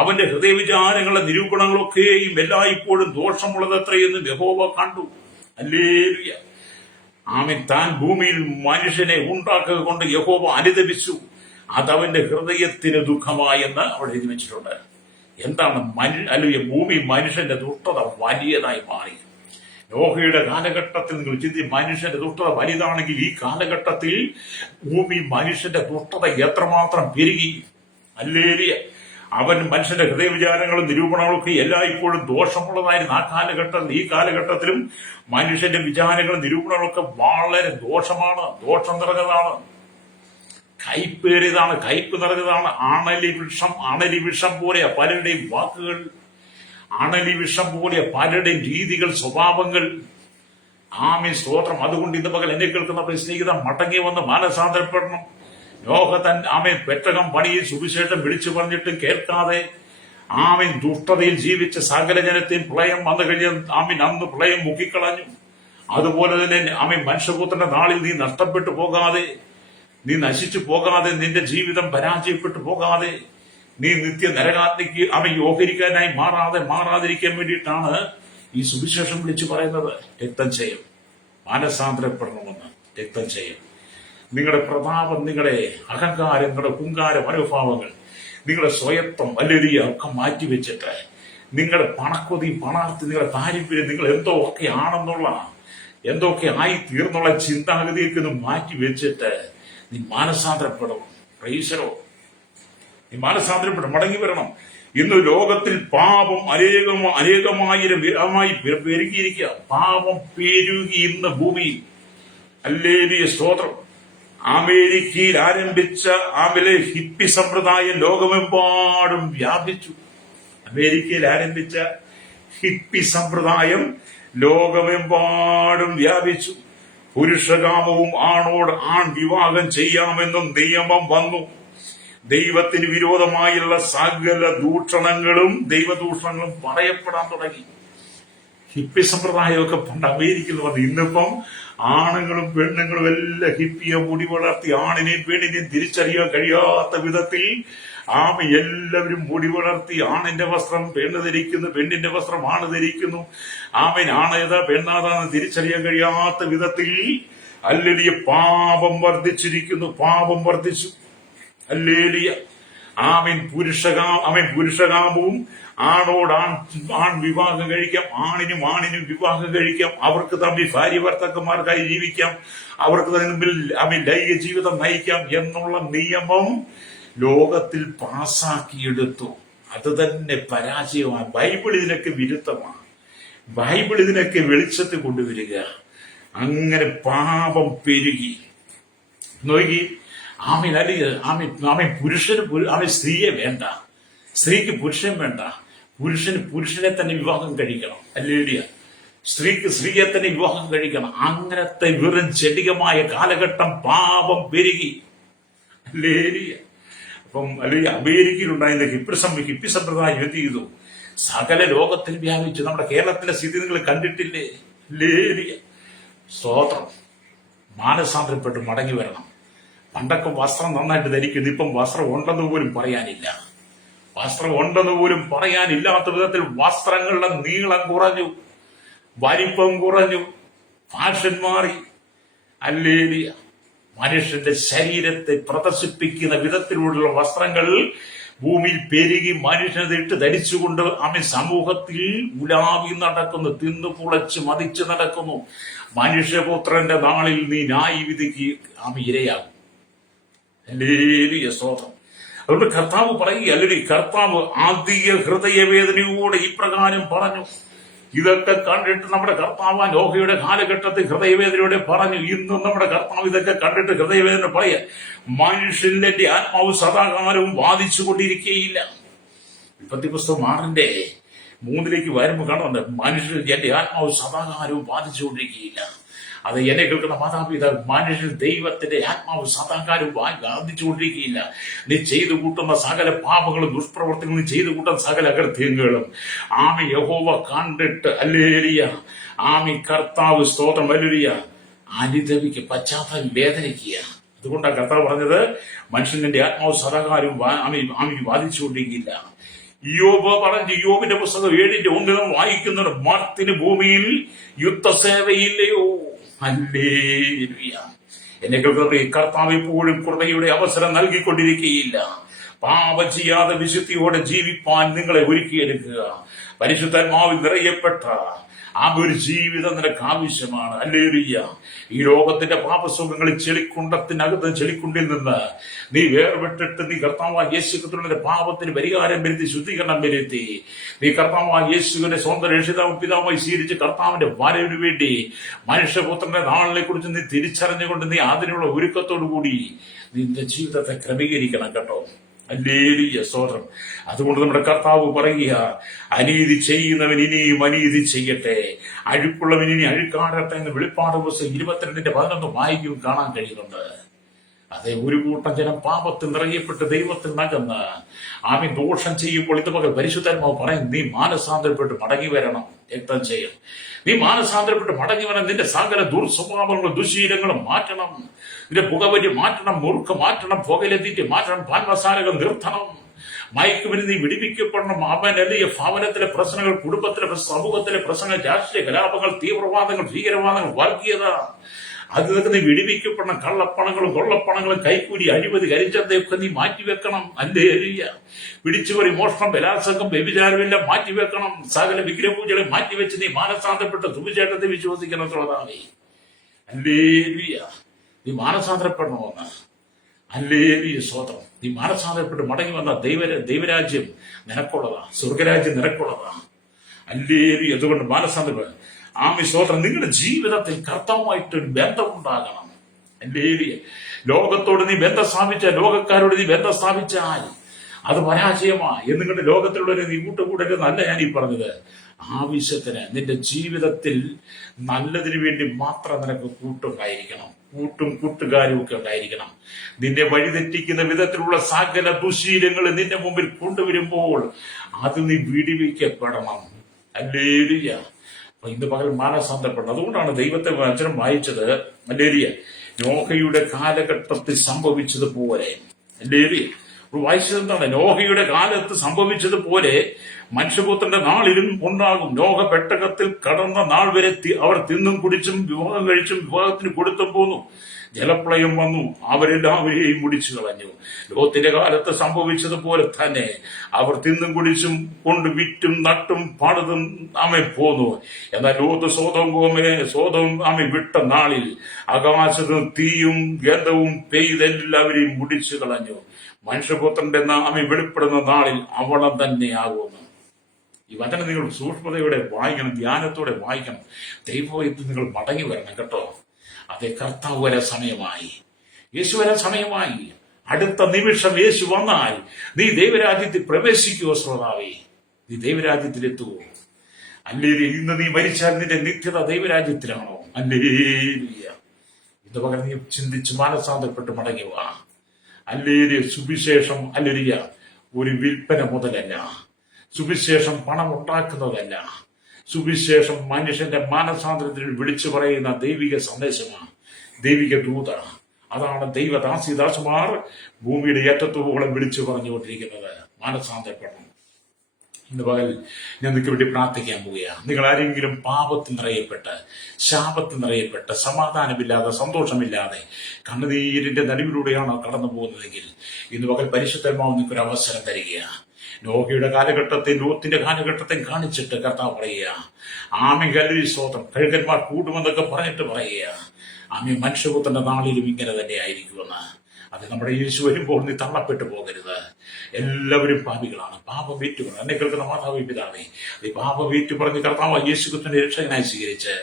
അവന്റെ ഹൃദയവിചാരങ്ങളുടെ നിരൂപണങ്ങളൊക്കെയും എല്ലായ്പ്പോഴും ദോഷമുള്ളത് എത്രയെന്നും യഹോവ കണ്ടു. ഹല്ലേലൂയ. ആമേൻ. താൻ ഭൂമിയിൽ മനുഷ്യനെ ഉണ്ടാക്കുക കൊണ്ട് യഹോവ അനുതപിച്ചു. അതവന്റെ ഹൃദയത്തിന് ദുഃഖമായെന്ന് അവിടെ എഴുതി വെച്ചിട്ടുണ്ട്. എന്താണ് അല്ലെങ്കിൽ ഭൂമി മനുഷ്യന്റെ ദുഷ്ടത വലിയതായി മാറി. നോഹയുടെ കാലഘട്ടത്തിൽ നിങ്ങൾ ചിന്തി, മനുഷ്യന്റെ ദുഷ്ടത വലുതാണെങ്കിൽ ഈ കാലഘട്ടത്തിൽ ഭൂമി മനുഷ്യന്റെ ദുഷ്ടത എത്രമാത്രം പെരുകി. അല്ലേരിയ. അവൻ മനുഷ്യന്റെ ഹൃദയവിചാരങ്ങളും നിരൂപണങ്ങളൊക്കെ എല്ലായ്പ്പോഴും ദോഷമുള്ളതായിരുന്നു ആ കാലഘട്ടത്തിൽ. ഈ കാലഘട്ടത്തിലും മനുഷ്യന്റെ വിചാരങ്ങളും നിരൂപണങ്ങളൊക്കെ വളരെ ദോഷമാണ്, ദോഷം നിറഞ്ഞതാണ്, കയ്പേറിയതാണ്, കയ്പ് നിറഞ്ഞതാണ്. അണലി വിഷം പോലെ പലരുടെയും വാക്കുകൾ, അണലി വിഷം പോലെ പലരുടെയും രീതികൾ, സ്വഭാവങ്ങൾ. ആമേൻ. സ്തോത്രം. അതുകൊണ്ട് ഇന്ന് പകൽ എന്നെ കേൾക്കുന്ന സ്നേഹിത, മടങ്ങി വന്ന് മാനസാന്തരപ്പെടണം. നോഹ ആമേൻ പെട്ടകം പണിയിൽ സുവിശേഷം വിളിച്ചു പറഞ്ഞിട്ടും കേൾക്കാതെ ആമേൻ ദുഷ്ടതയിൽ ജീവിച്ച സകല ജനത്തെയും പ്രളയം വന്നു കഴിഞ്ഞ ആമേൻ അന്ന് പ്രളയം മുക്കിക്കളഞ്ഞു. അതുപോലെ തന്നെ ആമേൻ മനുഷ്യപുത്രന്റെ നാളിൽ നീ നഷ്ടപ്പെട്ടു പോകാതെ, നീ നശിച്ചു പോകാതെ, നിന്റെ ജീവിതം പരാജയപ്പെട്ടു പോകാതെ, നീ നിത്യ നരകാഗ്നിക്ക് അവൻ യോഹരിക്കാനായി മാറാതിരിക്കാൻ വേണ്ടിയിട്ടാണ് ഈ സുവിശേഷം വിളിച്ചു പറയുന്നത്. രക്തം ചെയ്യും. മാനസാന്തരപ്പെടണമെന്ന്. രക്തം ചെയ്യും. നിങ്ങളുടെ പ്രതാപം, നിങ്ങളുടെ അഹങ്കാരം, നിങ്ങളുടെ കുങ്കാര മനോഭാവങ്ങൾ, നിങ്ങളുടെ സ്വയത്വം വലിയ ഒക്കെ മാറ്റിവെച്ചിട്ട് നിങ്ങളുടെ പണക്കൊതി, പണാർത്തി, നിങ്ങളുടെ താല്പര്യം, നിങ്ങൾ എന്തോ ഒക്കെ ആണെന്നുള്ള, എന്തൊക്കെ ആയി തീർന്നുള്ള ചിന്താഗതിയൊക്കെ മാറ്റി വെച്ചിട്ട് നീ മാനസാന്തരപ്പെടണം. പ്രൈസലോ. നീ മാനസാന്തരപ്പെടണം, മടങ്ങി വരണം. ഇന്ന് ലോകത്തിൽ പാപം അനേകമായി പെരുകിയിരിക്കുക. പാപം പെരുകി ഇന്ന് ഭൂമിയിൽ. ഹല്ലേലൂയ. സ്തോത്രം. അമേരിക്കയിൽ ആരംഭിച്ച ഹിപ്പി സമ്പ്രദായം ലോകമെമ്പാടും വ്യാപിച്ചു. അമേരിക്കയിൽ ആരംഭിച്ച ഹിപ്പി സമ്പ്രദായം ലോകമെമ്പാടും വ്യാപിച്ചു. പുരുഷകാമവും ആണോട് ആൺ വിവാഹം ചെയ്യാമെന്നും നിയമം വന്നു. ദൈവത്തിന് വിരോധമായുള്ള സകല ദൂഷണങ്ങളും ദൈവദൂഷണങ്ങളും പറയപ്പെടാൻ തുടങ്ങി. ഹിപ്പി സമ്പ്രദായമൊക്കെ പണ്ട് അമേരിക്കയിൽ വന്നു. ഇന്നിപ്പം ആണുങ്ങളും പെണ്ണുങ്ങളും എല്ലാം ഹിപ്പിയെ മുടി വളർത്തി ആണിനെയും പെണ്ണിനെയും തിരിച്ചറിയാൻ കഴിയാത്ത വിധത്തിൽ എല്ലാവരും മുടി വളർത്തി ആണിന്റെ വസ്ത്രം പെണ്ണ് ധരിക്കുന്നു, പെണ്ണിന്റെ വസ്ത്രം ആണ് ധരിക്കുന്നു. ആണേതാ പെണ്ണാതാന്ന് തിരിച്ചറിയാൻ കഴിയാത്ത വിധത്തിൽ ഹല്ലേലൂയ പാപം വർദ്ധിച്ചിരിക്കുന്നു. പാപം വർദ്ധിച്ചു. ഹല്ലേലൂയ. പുരുഷകാമവും ആണോട് ആൺ വിവാഹം കഴിക്കാം, ആണിനും വിവാഹം കഴിക്കാം. അവർക്ക് തമ്മിൽ ഭാര്യ ഭർത്താക്കന്മാർക്കായി ജീവിക്കാം, അവർക്ക് തമ്മിൽ ലൈംഗിക ജീവിതം നയിക്കാം എന്നുള്ള നിയമം ലോകത്തിൽ പാസാക്കിയെടുത്തു. അത് തന്നെ പരാജയമാണ്. ബൈബിൾ ഇതിനൊക്കെ വിരുദ്ധമാണ്. ബൈബിൾ ഇതിനൊക്കെ വെളിച്ചത്തിൽ കൊണ്ടുവരിക. അങ്ങനെ പാപം പെരുകി. നോക്കി പുരുഷന് സ്ത്രീയെ വേണ്ട, സ്ത്രീക്ക് പുരുഷൻ വേണ്ട, പുരുഷന് പുരുഷനെ തന്നെ വിവാഹം കഴിക്കണം. ഹല്ലേലൂയ. സ്ത്രീക്ക് സ്ത്രീയെ തന്നെ വിവാഹം കഴിക്കണം. അങ്ങനത്തെ വെറും ചെടികമായ കാലഘട്ടം പാപം പെരുകി. ഹല്ലേലൂയ. അപ്പം അല്ലെങ്കിൽ അമേരിക്കയിലുണ്ടായിരുന്ന ഹിപ്പി സമ്പ്രദായം എന്ത് ചെയ്തു? സകല ലോകത്തിൽ വ്യാപിച്ചു. നമ്മുടെ കേരളത്തിലെ സ്ഥിതി നിങ്ങൾ കണ്ടിട്ടില്ലേ? ഹല്ലേലൂയ. സ്തോത്രം. മാനസാന്തരപ്പെട്ട് മടങ്ങി വരണം. പണ്ടൊക്കെ വസ്ത്രം നന്നായിട്ട് ധരിക്കുന്നു. ഇപ്പം വസ്ത്രം ഉണ്ടെന്ന് പോലും പറയാനില്ല. വസ്ത്രം ഉണ്ടെന്ന് പോലും പറയാനില്ലാത്ത വിധത്തിൽ വസ്ത്രങ്ങളുടെ നീളം കുറഞ്ഞു, വലിപ്പം കുറഞ്ഞു, ഫാഷൻ മാറി. ഹല്ലേലൂയ. മനുഷ്യന്റെ ശരീരത്തെ പ്രദർശിപ്പിക്കുന്ന വിധത്തിലുള്ള വസ്ത്രങ്ങൾ ഭൂമിയിൽ പെരുകി മനുഷ്യനിട്ട് ധരിച്ചുകൊണ്ട് സമൂഹത്തിൽ ഉലാവി നടക്കുന്നു, തിന്നു പുളച്ച് മതിച്ച് നടക്കുന്നു. മനുഷ്യപുത്രന്റെ നാളിൽ നീ ന്യായവിധിക്ക് ഇരയാകും. ഹല്ലേലൂയ. സ്തോത്രം. അതുകൊണ്ട് കർത്താവ് പറയുക, അല്ലെങ്കിൽ കർത്താവ് അധിക ഹൃദയവേദനയോടെ ഇപ്രകാരം പറഞ്ഞു. ഇതൊക്കെ കണ്ടിട്ട് നമ്മുടെ കർത്താവ് നോഹയുടെ കാലഘട്ടത്തിൽ ഹൃദയവേദനയോടെ പറഞ്ഞു. ഇന്നും നമ്മുടെ കർത്താവ് ഇതൊക്കെ കണ്ടിട്ട് ഹൃദയവേദന പറയാ. മനുഷ്യന്റെ ആത്മാവ് സദാകാലവും ബാധിച്ചു കൊണ്ടിരിക്കുകയില്ല. ഉൽപ്പത്തി പുസ്തകം 6:3 വരുമ്പോൾ കാണുന്നുണ്ട്, മനുഷ്യന്റെ ആത്മാവ് സദാകാലവും ബാധിച്ചുകൊണ്ടിരിക്കുകയില്ല. അത് എന്നെ കേൾക്കുന്ന മാതാപിതാക്കൾ, മനുഷ്യൻ ദൈവത്തിന്റെ ആത്മാവ് സദാകാലവും ബാധിച്ചുകൊണ്ടിരിക്കുകയില്ല. നീ ചെയ്തു കൂട്ടുന്ന സകല പാപങ്ങളും ദുഷ്പ്രവർത്തികളും, നീ ചെയ്തു കൂട്ടുന്ന സകല അകൃത്യങ്ങളും യഹോവ കണ്ടിട്ട് ഹല്ലേലൂയ കർത്താവ് സ്തോത്രം ഹല്ലേലൂയ അനുദപിക്കുക, പശ്ചാത്തലം വേദനിക്കുക. അതുകൊണ്ടാണ് കർത്താവ് പറഞ്ഞത് മനുഷ്യന്റെ ആത്മാവ് സദാകാലവും ബാധിച്ചുകൊണ്ടിരിക്കില്ല. യോബ് പറഞ്ഞു, യോബിന്റെ പുസ്തകം 7:1 വായിക്കുന്നുണ്ട്, മർത്തിന് ഭൂമിയിൽ യുദ്ധസേവയില്ലയോ. ഹല്ലേലൂയ. എന്നെ കേൾക്കുന്നത്, കർത്താവ് എപ്പോഴും കൃപയുടെ അവസരം നൽകിക്കൊണ്ടിരിക്കുകയില്ല. പാപം ചെയ്യാതെ വിശുദ്ധിയോടെ ജീവിപ്പാൻ നിങ്ങളെ ഒരുക്കിയെടുക്കുക. പരിശുദ്ധാത്മാവിൽ നിറയപ്പെട്ട ഒരു ജീവിതം നിനക്ക് ആവശ്യമാണ്. ഹല്ലേലൂയ. ഈ ലോകത്തിന്റെ പാപസുഖങ്ങളിൽ ചെളിക്കുണ്ടത്തിനകത്ത് ചെളിക്കുണ്ടിൽ നിന്ന് നീ വേർപെട്ടിട്ട് നീ കർത്താവായ യേശുക്രിസ്തുവിന്റെ പാപത്തിന് പരിഹാരം വരുത്തി, ശുദ്ധീകരണം വരുത്തി, നീ കർത്താവായ യേശുവിന്റെ സ്വന്തം രക്ഷിതാവും പിതാവുമായി സ്വീകരിച്ച് കർത്താവിന്റെ വരവിന് വേണ്ടി മനുഷ്യപുത്രന്റെ നാളിനെ കുറിച്ച് നീ തിരിച്ചറിഞ്ഞുകൊണ്ട് നീ അതിനുള്ള ഒരുക്കത്തോടു കൂടി നിന്റെ ജീവിതത്തെ ക്രമീകരിക്കണം കേട്ടോ. ഹല്ലേലൂയ. സ്തോത്രം. അതുകൊണ്ട് നമ്മുടെ കർത്താവ് പറയുക, അനീതി ചെയ്യുന്നവൻ ഇനിയും അനീതി ചെയ്യട്ടെ, അഴുക്കുള്ളവൻ ഇനി അഴുക്കാടട്ടെ എന്ന് വെളിപ്പാട് പുസ്തകം 22:11 വായിക്കും കാണാൻ കഴിയുന്നുണ്ട്. അതെ, ഒരു കൂട്ടം ജനം പാപത്തിൽ നിറയപ്പെട്ട് ദൈവത്തിൽ നകന്ന് ദോഷം ചെയ്യുമ്പോൾ ഇത് മകൾ പരിശുദ്ധാത്മാവ് പറയും, നീ മാനസാന്തരപ്പെട്ട് മടങ്ങി വരണം. രക്തം ചെയ്യും. നീ മാനസാന്തരപ്പെട്ട് മടങ്ങി വരണം. നിന്റെ സകല ദുർസ്വഭാവങ്ങളും ദുശീലങ്ങളും മാറ്റണം. നിന്റെ പുകവലി മാറ്റണം, മുറുക്ക് മാറ്റണം, പുകയിലെത്തിയിട്ട് മാറ്റണം, പാൻ മസാലകൾ നിർത്തണം, മയക്കുമരുന്ന് നീ വിടിപ്പിക്കപ്പെടണം. ഭവനത്തിലെ പ്രശ്നങ്ങൾ, കുടുംബത്തിലെ സമൂഹത്തിലെ പ്രശ്നങ്ങൾ, രാഷ്ട്രീയ കലാപങ്ങൾ, തീവ്രവാദങ്ങൾ, ഭീകരവാദങ്ങൾ, വർഗീയത, അതിൽ നിന്നൊക്കെ നീ വിടിവിക്കപ്പെടണം. കള്ളപ്പണങ്ങളും കൊള്ളപ്പണങ്ങളും കൈക്കൂലി, അഴിമതി, കരിഞ്ചന്തയൊക്കെ നീ മാറ്റിവെക്കണം. ഹല്ലേലൂയ. പിടിച്ചുപറി, മോഷണം, ബലാത്സംഗം, വ്യഭിചാരമെല്ലാം മാറ്റിവെക്കണം. സകല വിഗ്രഹപൂജകളെ മാറ്റിവെച്ച് നീ മാനസാന്തരപ്പെട്ട് സുവിശേഷത്തെ വിശ്വസിക്കണം. ശ്രോതാവേ, ഹല്ലേലൂയ. നീ മാനസാന്തരപ്പെടണമെന്ന്. ഹല്ലേലൂയ. സ്തോത്രം. നീ മാനസാന്തരപ്പെട്ട് മടങ്ങി വന്ന ദൈവരാജ്യം നിനക്കുള്ളതാ, സ്വർഗരാജ്യം നിനക്കുള്ളതാ. ഹല്ലേലൂയ. അതുകൊണ്ട് മാനസാന്തരം സ്തോത്രം. നിങ്ങളുടെ ജീവിതത്തിൽ കർത്താവുമായിട്ടൊരു ബന്ധമുണ്ടാകണം. ഹല്ലേലൂയ. ലോകത്തോട് നീ ബന്ധം സ്ഥാപിച്ചാൽ, ലോകക്കാരോട് നീ ബന്ധം സ്ഥാപിച്ചാൽ അത് പരാജയമാ. എന്നിട്ട് ലോകത്തിലുള്ളവരെ നീ കൂട്ടുകൂടരുതെന്നല്ല ഞാൻ ഈ പറഞ്ഞത്. ആവശ്യത്തിന് നിന്റെ ജീവിതത്തിൽ നല്ലതിനു വേണ്ടി മാത്രം നിനക്ക് കൂട്ടുണ്ടായിരിക്കണം, കൂട്ടുകാരും ഒക്കെ ഉണ്ടായിരിക്കണം. നിന്നെ വഴിതെറ്റിക്കുന്ന വിധത്തിലുള്ള സകല ദുശീലങ്ങൾ നിന്റെ മുമ്പിൽ കൊണ്ടുവരുമ്പോൾ അത് നീ വിടിവിക്കപ്പെടണം. ഹല്ലേലൂയ. അപ്പൊ ഇന്ന് പകൽ മാനസാന്തരപ്പെടണം. അതുകൊണ്ടാണ് ദൈവത്തെ വചനം വായിച്ചത്. ഹല്ലേലൂയ. നോഹയുടെ കാലഘട്ടത്തിൽ സംഭവിച്ചതുപോലെ, ഹല്ലേലൂയ, വായിച്ചത് എന്താണ്? നോഹയുടെ കാലത്ത് സംഭവിച്ചതുപോലെ മനുഷ്യപുത്രന്റെ നാളിലും ഉണ്ടാകും. നോഹ പെട്ടകത്തിൽ കടന്ന നാൾ വരെ അവർ തിന്നും കുടിച്ചും വിവാഹം കഴിച്ചും വിവാഹത്തിന് കൊടുത്തും പോന്നു. ജലപ്രളയം വന്നു, അവരെല്ലാവരെയും മുടിച്ചു കളഞ്ഞു. ലോത്തിന്റെ കാലത്ത് സംഭവിച്ചതുപോലെ തന്നെ അവർ തിന്നും കുടിച്ചും കൊണ്ട് വിറ്റും നട്ടും പണിതും പോന്നു. എന്നാൽ ലോത്ത് സ്വതം വിട്ട നാളിൽ ആകാശത്തും തീയും ഗന്ധവും പെയ്തെല്ലാവരെയും മുടിച്ചു കളഞ്ഞു. മനുഷ്യപുത്രന്റെ വെളിപ്പെടുന്ന നാളിൽ അവളം തന്നെയാകുന്നു. ഈ വചനം നിങ്ങൾ സൂക്ഷ്മതയോടെ വായിക്കണം, ധ്യാനത്തോടെ വായിക്കണം. ദൈവത്തിൽ നിങ്ങൾ മടങ്ങി വരണം കേട്ടോ. അതേ, കർത്താവ് വരെ സമയമായി, യേശു വരെ സമയമായി. അടുത്ത നിമിഷം യേശു വന്നാൽ നീ ദൈവരാജ്യത്തിൽ പ്രവേശിക്കുവോ ശ്രോതാവേ? നീ ദൈവരാജ്യത്തിലെത്തുവോ? അല്ലേലൂയ. ഇന്ന് നീ മരിച്ചാൽ നിന്റെ നിത്യത ദൈവരാജ്യത്തിലാണോ? അല്ലേലൂയ. ഇത് പകരം നീ ചിന്തിച്ച് മാനസാന്തരപ്പെട്ട് മടങ്ങി വാ. അല്ലേലൂയ. സുവിശേഷം അല്ലേലൂയ ഒരു വിൽപ്പന മുതലല്ല, സുവിശേഷം പണം ഉണ്ടാക്കുന്നതല്ല. സുവിശേഷം മനുഷ്യന്റെ മാനസാന്തരത്തിന് വിളിച്ചു പറയുന്ന ദൈവിക സന്ദേശമാണ്, ദൈവിക ദൂത. അതാണ് ദൈവദാസിദാസന്മാർ ഭൂമിയുടെ ഏറ്റത്തോളം വിളിച്ചു പറഞ്ഞുകൊണ്ടിരിക്കുന്നത്. മാനസാന്തരപ്പെടണം. ഇന്ന് പകൽ ഞാൻ നിങ്ങൾക്ക് വേണ്ടി പ്രാർത്ഥിക്കാൻ പോവുകയാണ്. നിങ്ങൾ ആരെങ്കിലും പാപത്തിൽ നിറയപ്പെട്ട്, ശാപത്തിൽ നിറയപ്പെട്ട്, സമാധാനമില്ലാതെ, സന്തോഷമില്ലാതെ, കണ്ണുനീരിന്റെ നടുവിലൂടെയാണോ കടന്നു പോകുന്നതെങ്കിൽ ഇന്ന് പകൽ പരിശുദ്ധാത്മാവ് നിങ്ങൾക്കൊരു അവസരം തരികയാണ്. നോഹയുടെ കാലഘട്ടത്തെ, ലോത്തിന്റെ കാലഘട്ടത്തെ കാണിച്ചിട്ട് കർത്താവ് പറയുക, ആമി കല്ലി സ്വതം കഴുകന്മാർ കൂടുമെന്നൊക്കെ പറഞ്ഞിട്ട് പറയുക, ആമി മനുഷ്യപുത്രന്റെ നാളിലും ഇങ്ങനെ തന്നെ ആയിരിക്കുമെന്ന്. അത് നമ്മുടെ യേശു വരുമ്പോൾ നീ തള്ളപ്പെട്ടു പോകരുത്. എല്ലാവരും പാപികളാണ്, പാപം ഏറ്റുപറഞ്ഞ് എന്നെ കേൾക്കുന്ന മാതാവ് പിതാവേ, നീ പാപം ഏറ്റുപറഞ്ഞ് കർത്താവ് യേശുക്രിസ്തുവിനെ രക്ഷകനായി സ്വീകരിച്ച്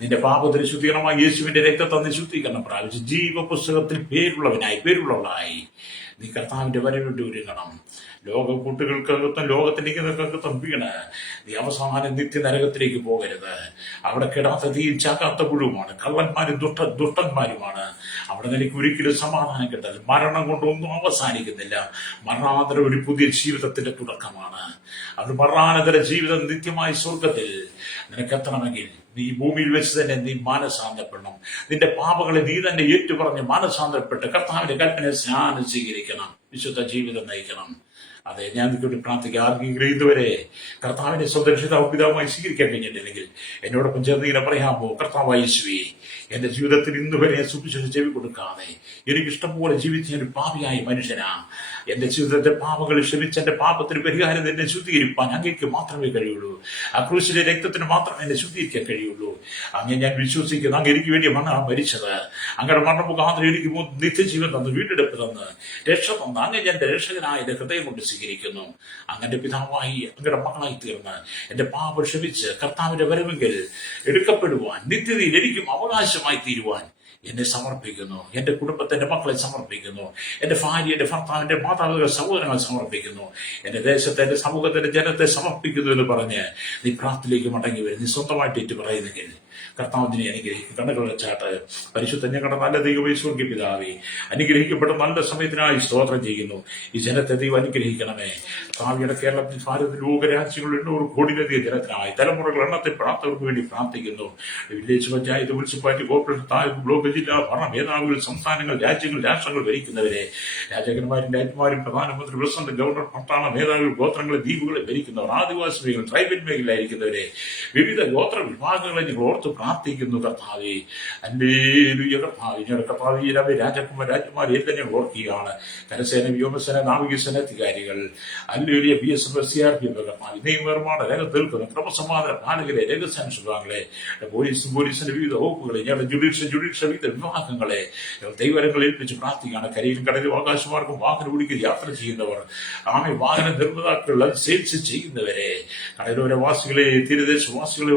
നിന്റെ പാപത്തിന് ശുദ്ധീകരണമായി യേശുവിന്റെ രക്തത്തെ ശുദ്ധീകരണം പ്രാപിച്ച് ജീവപുസ്തകത്തിൽ പേരുള്ളവളായി നീ കർത്താവിന്റെ വരവേണ്ടി ഒരുങ്ങണം. ലോക കൂട്ടുകൾക്കകത്തും ലോകത്തിന്റെ ഇങ്ങനകത്തും വീണ് നീ അവസാനം നിത്യനരകത്തിലേക്ക് പോകരുത്. അവിടെ കിടാത്ത തീയും ചാകാത്ത പുഴുവുമാണ്, കള്ളന്മാരും ദുഷ്ടന്മാരുമാണ്. അവിടെ നിനക്ക് ഒരിക്കലും സമാധാനം കിട്ടരുത്. മരണം കൊണ്ടൊന്നും അവസാനിക്കുന്നില്ല. മരണാനന്തര ഒരു പുതിയ ജീവിതത്തിന്റെ തുടക്കമാണ്. അത് മരണാനന്തര ജീവിതം നിത്യമായ സ്വർഗത്തിൽ നിനക്കെത്തണമെങ്കിൽ നീ ഭൂമിയിൽ വെച്ച് തന്നെ നീ മാനസാന്തരപ്പെടണം. നിന്റെ പാപങ്ങളെ നീ തന്നെ ഏറ്റുപറഞ്ഞ് മാനസാന്തരപ്പെട്ട് കർത്താവിന്റെ കൽപ്പന സ്നാനം സ്വീകരിക്കണം, വിശുദ്ധ ജീവിതം നയിക്കണം. അതെ, ഞാൻ നിൽക്കൊണ്ട് പ്രാർത്ഥിക്കുക. ആർക്കെങ്കിലും ഇതുവരെ കർത്താവിന്റെ സ്വന്തം പിതാവുമായി സ്വീകരിക്കാൻ കഴിഞ്ഞിട്ടില്ലെങ്കിൽ എന്നോടൊപ്പം ചേർന്ന് ഇങ്ങനെ പറയാമോ? കർത്താവായ യേശുവേ, എന്റെ ജീവിതത്തിൽ ഇന്ന് വരെ സുവിശേഷം ചെവി കൊടുക്കാതെ എനിക്കിഷ്ടംപോലെ ജീവിച്ച ഒരു പാപിയായ മനുഷ്യനാ. എന്റെ ജീവിതത്തെ പാപങ്ങൾ ക്ഷമിച്ച് എന്റെ പാപത്തിന് പരിഹാരം എന്നെ ശുദ്ധീകരിപ്പാൻ അങ്ങേക്ക് മാത്രമേ കഴിയുള്ളൂ. ആ ക്രൂശിലെ രക്തത്തിന് മാത്രമേ എന്നെ ശുദ്ധീകരിക്കാൻ കഴിയുള്ളൂ. അങ്ങനെ ഞാൻ വിശ്വസിക്കുന്നു. അങ്ങ് എനിക്ക് വേണ്ടി മരിച്ചത്, അങ്ങയുടെ മരണമുഖാന്തരം എനിക്ക് നിത്യജീവൻ തന്ന്, വീണ്ടെടുപ്പ് തന്ന്, രക്ഷ തന്ന് അങ്ങ് എന്റെ രക്ഷകനായ എന്റെ ഹൃദയം കൊണ്ട് സ്വീകരിക്കുന്നു. അങ്ങന്റെ പിതാവായി, അങ്ങയുടെ മക്കളായി തീർന്ന് എന്റെ പാപം ക്ഷമിച്ച് കർത്താവിന്റെ വരവെങ്കിൽ എടുക്കപ്പെടുവാൻ, നിത്യതയിൽ എനിക്കും അവകാശമായി തീരുവാൻ എന്നെ സമർപ്പിക്കുന്നു. എന്റെ കുടുംബത്തെ, എന്റെ മക്കളെ സമർപ്പിക്കുന്നു. എന്റെ ഭാര്യ, എന്റെ ഭർത്താവിന്റെ മാതാപിതാക്കൾ, സഹോദരങ്ങളെ സമർപ്പിക്കുന്നു. എന്റെ ദേശത്തെ, എന്റെ സമൂഹത്തിന്റെ ജനത്തെ സമർപ്പിക്കുന്നു എന്ന് പറഞ്ഞ് നീ പ്രാർത്ഥനയിലേക്ക് മടങ്ങി വരും. നീ സ്വന്തമായിട്ട് ഏറ്റു പറയുന്നെങ്കിൽ കർത്താവിനെ അനുഗ്രഹിക്കും. കണ്ണുകൾ വെച്ചാട്ട് പരിശുദ്ധ ഞങ്ങളുടെ നല്ല ദൈവമേ, സ്വർഗ്ഗീയ പിതാവേ, അനുഗ്രഹിക്കപ്പെട്ട നല്ല സമയത്തിനായി സ്തോത്രം ചെയ്യുന്നു. ഈ ജനത്തെ ദൈവം അനുഗ്രഹിക്കണമേ. ഭാവിയുടെ കേരളത്തിൽ, ഭാരതത്തിൽ, ലോകരാജ്യങ്ങളിൽ 800 കോടിയിലധികം ജനത്തിനായി തലമുറകൾ എണ്ണത്തിൽ പ്രാർത്ഥകർക്ക് വേണ്ടി പ്രാർത്ഥിക്കുന്നു. Village panchayat, municipality, corporation, taluk, block, ജില്ലാ ഭരണ മേധാവികൾ, സംസ്ഥാനങ്ങൾ, രാജ്യങ്ങൾ, രാഷ്ട്രങ്ങൾ ഭരിക്കുന്നവരെ, രാജാക്കന്മാരും രാജ്യമാരും, പ്രധാനമന്ത്രി, പ്രസിഡന്റ്, ഗവർണർ, പട്ടാള മേധാവികൾ, ഗോത്രങ്ങളെ, ദ്വീപുകളെ ഭരിക്കുന്നവർ, ആദിവാസി മേഖല, ട്രൈബൽ മേഖലയിലായിരിക്കുന്നവരെ, വിവിധ ഗോത്ര വിഭാഗങ്ങളെ ഞങ്ങൾ ഓർത്ത് പ്രാർത്ഥിക്കുന്നു. കർത്താവേ, ഹല്ലേലൂയ. കർത്താവേ, രാജകുമാർ, രാജ്യമാർ എല്ലാം ഞങ്ങൾ ഓർക്കുകയാണ്. കരസേന, വ്യോമസേന, നാവികസേന അധികാരികൾ, ഹല്ലേലൂയ, BSF, CRPF, നിയമനിർമ്മാണ രംഗത്ത് നിൽക്കുന്ന ക്രമസമാധാന പാലകരെ, രഹസ്യാന്വേഷണ വിഭാഗങ്ങളെ, പോലീസിന്റെ വിവിധ വകുപ്പുകളെ, ഞങ്ങളുടെ ജുഡീഷ്യൽ വിവിധ വിഭാഗങ്ങളെ ദൈവരങ്ങൾ ഏൽപ്പിച്ച് പ്രാർത്ഥിക്കുകയാണ്. കരയിലും കടലിലും ആകാശമാർഗം വാഹനം ഓടിക്കുക യാത്ര ചെയ്യുന്നവർ, വാഹന നിർമ്മാതാക്കൾ, സെയിൽസ് ചെയ്യുന്നവരെ, കടലോരവാസികളെ, തീരദേശവാസികളെ,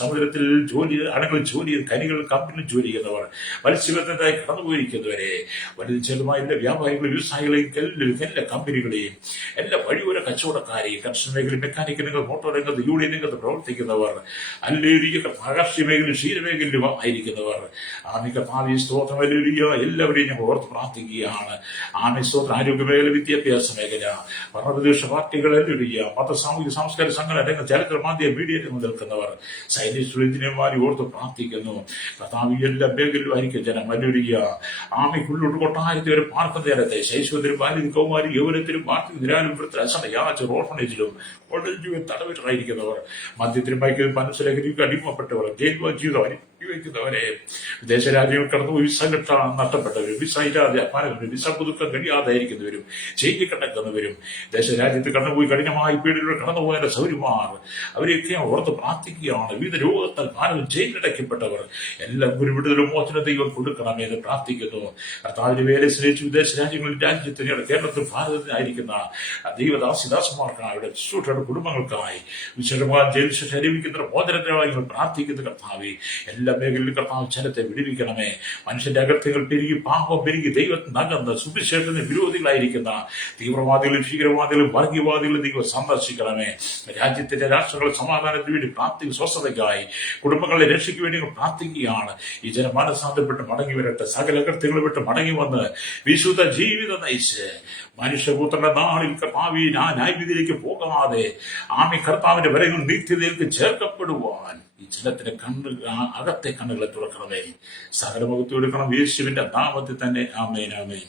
സമുദ്രത്തിൽ ജോലി അണുകൾ ജോലി ചെയ്ത് കനികൾ കമ്പനിയിൽ ജോലി ചെയ്യുന്നവർ, മത്സ്യബന്ധനത്തിനായി കടന്നുപോയിരിക്കുന്നവരെ, വലുതും ചെറുതുമായ എല്ലാ വ്യാപാരികളെയും വ്യവസായികളെയും എല്ലാ കമ്പനികളെയും എല്ലാ വഴിയോര കച്ചവടക്കാരെയും, കർഷക മേഖല, മെക്കാനിക്കൽ രംഗത്ത്, മോട്ടോർ രംഗത്ത്, യൂണിയൻ രംഗത്ത് പ്രവർത്തിക്കുന്നവർ, അല്ലെങ്കിൽ ആകാശീയ മേഖലയിലും ക്ഷീരമേഖലയിലും ആയിരിക്കുന്നവർ, ഭാവി സ്തോത്രം എല്ലാവരെയും ഞങ്ങൾ ഓർത്ത് പ്രാർത്ഥിക്കുകയാണ്. സ്തോത്രം ആരോഗ്യ മേഖല, വിദ്യാഭ്യാസ മേഖല, ഭരണപ്രതിപക്ഷ പാർട്ടികൾ, മത സാമൂഹിക സാംസ്കാരിക സംഘടന രംഗം, ചരിത്ര മാധ്യമ മീഡിയ രംഗം നിൽക്കുന്നവർ, സൈനിക എഞ്ചിനീയർമാരെ ഓർത്ത് പ്രാർത്ഥിക്കുന്നു. കർത്താവ് എല്ലാ മേഖലയിലും ആയിരിക്കും ജനം ആമയ്ക്കുള്ളിൽ കൊട്ടാരത്തിൽ വരെ പാർക്കുന്ന നേരത്തെ ശൈശവത്തിലും ബാല്യം കൗമാരി യൗവനത്തിലും നിരാലുപുരത്തിൽ അസമയാച്ച ഓർഫണേജിലും തടവിലായിരിക്കുന്നവർ, മദ്യത്തിനും മയക്കിലും മനസ്സിലേക്ക് അടിമപ്പെട്ടവർ, ജയിൽ ജീവിതം വയ്ക്കുന്നവരെ, വിദേശ രാജ്യങ്ങൾ കടന്നുപോയി വിസ നഷ്ടപ്പെട്ടവരും, വിസ ഇല്ലാതെ അപ്പാനവരും, വിസ പുതുക്കാൻ കഴിയാതായിരിക്കുന്നവരും, ജയിലിൽ കിടക്കുന്നവരും, ദേശരാജ്യത്ത് കടന്നുപോയി കഠിനമായി പീഡനങ്ങൾ കടന്നുപോയ സൗര്യമാർ, അവരെയൊക്കെ ഓർത്ത് പ്രാർത്ഥിക്കുകയാണ്. വിവിധ രോഗത്താൽ ഭാരതം ജയിലിലടയ്ക്കപ്പെട്ടവർ എല്ലാം ഒരു വിടുതലും മോചന ദൈവം കൊടുക്കണമെന്ന് പ്രാർത്ഥിക്കുന്നു. കർത്താവിന്റെ വേല സ്നേഹിച്ച് വിദേശ രാജ്യങ്ങളിൽ, രാജ്യത്ത്, കേരളത്തിൽ, ഭാരതത്തിലായിരിക്കുന്ന ദൈവദാസിദാസന്മാർക്കായി, അവരുടെ ശുശ്രൂഷയുടെ കുടുംബങ്ങൾക്കായി, വിശേഷമായ ജയിൽ ശിക്ഷ അനുഭവിക്കുന്ന മോചനത്തിനായി പ്രാർത്ഥിക്കുന്ന കർത്താവെ, എല്ലാ മേഖലയിലും കർത്താവ് ജനത്തെ വിടുവിക്കണമേ. മനുഷ്യന്റെ അകൃത്യങ്ങൾ പെരുകി, പാപം പെരുകി, ദൈവത്തിന് അകന്ന് സുവിശേഷത്തിന് വിരോധികളായിരിക്കുന്ന തീവ്രവാദികളും ഭീകരവാദികളും വർഗീയവാദികളും ദൈവം സന്ദർശിക്കണമേ. രാജ്യത്തിന്റെ രാഷ്ട്രങ്ങളുടെ സമാധാനത്തിന് വേണ്ടി പ്രാർത്ഥിക്കും, സ്വസ്ഥതയ്ക്കായി കുടുംബങ്ങളുടെ രക്ഷയ്ക്ക് വേണ്ടി പ്രാർത്ഥിക്കുകയാണ്. ഈ ജനം മനസ്സാന്തപ്പെട്ട് മടങ്ങി വരട്ടെ, സകല അകൃത്യങ്ങൾ വിട്ട് മടങ്ങി വന്ന് വിശുദ്ധ ജീവിതം നയിച്ച് മനുഷ്യപുത്രന്റെ നാളിൽ കർത്താവ് ന്യായവിധിയിലേക്ക് പോകാതെ കർത്താവിന്റെ വരകൾ നിത്യതയിലേക്ക് ചേർക്കപ്പെടുവാൻ ഈ ജനത്തിന്റെ അകത്തെ കണ്ണുകളെ തുറക്കണമേ. സകല മുഖത്ത് എടുക്കണം യേശുവിന്റെ നാമത്തിൽ തന്നെ. ആമേൻ, ആമേൻ.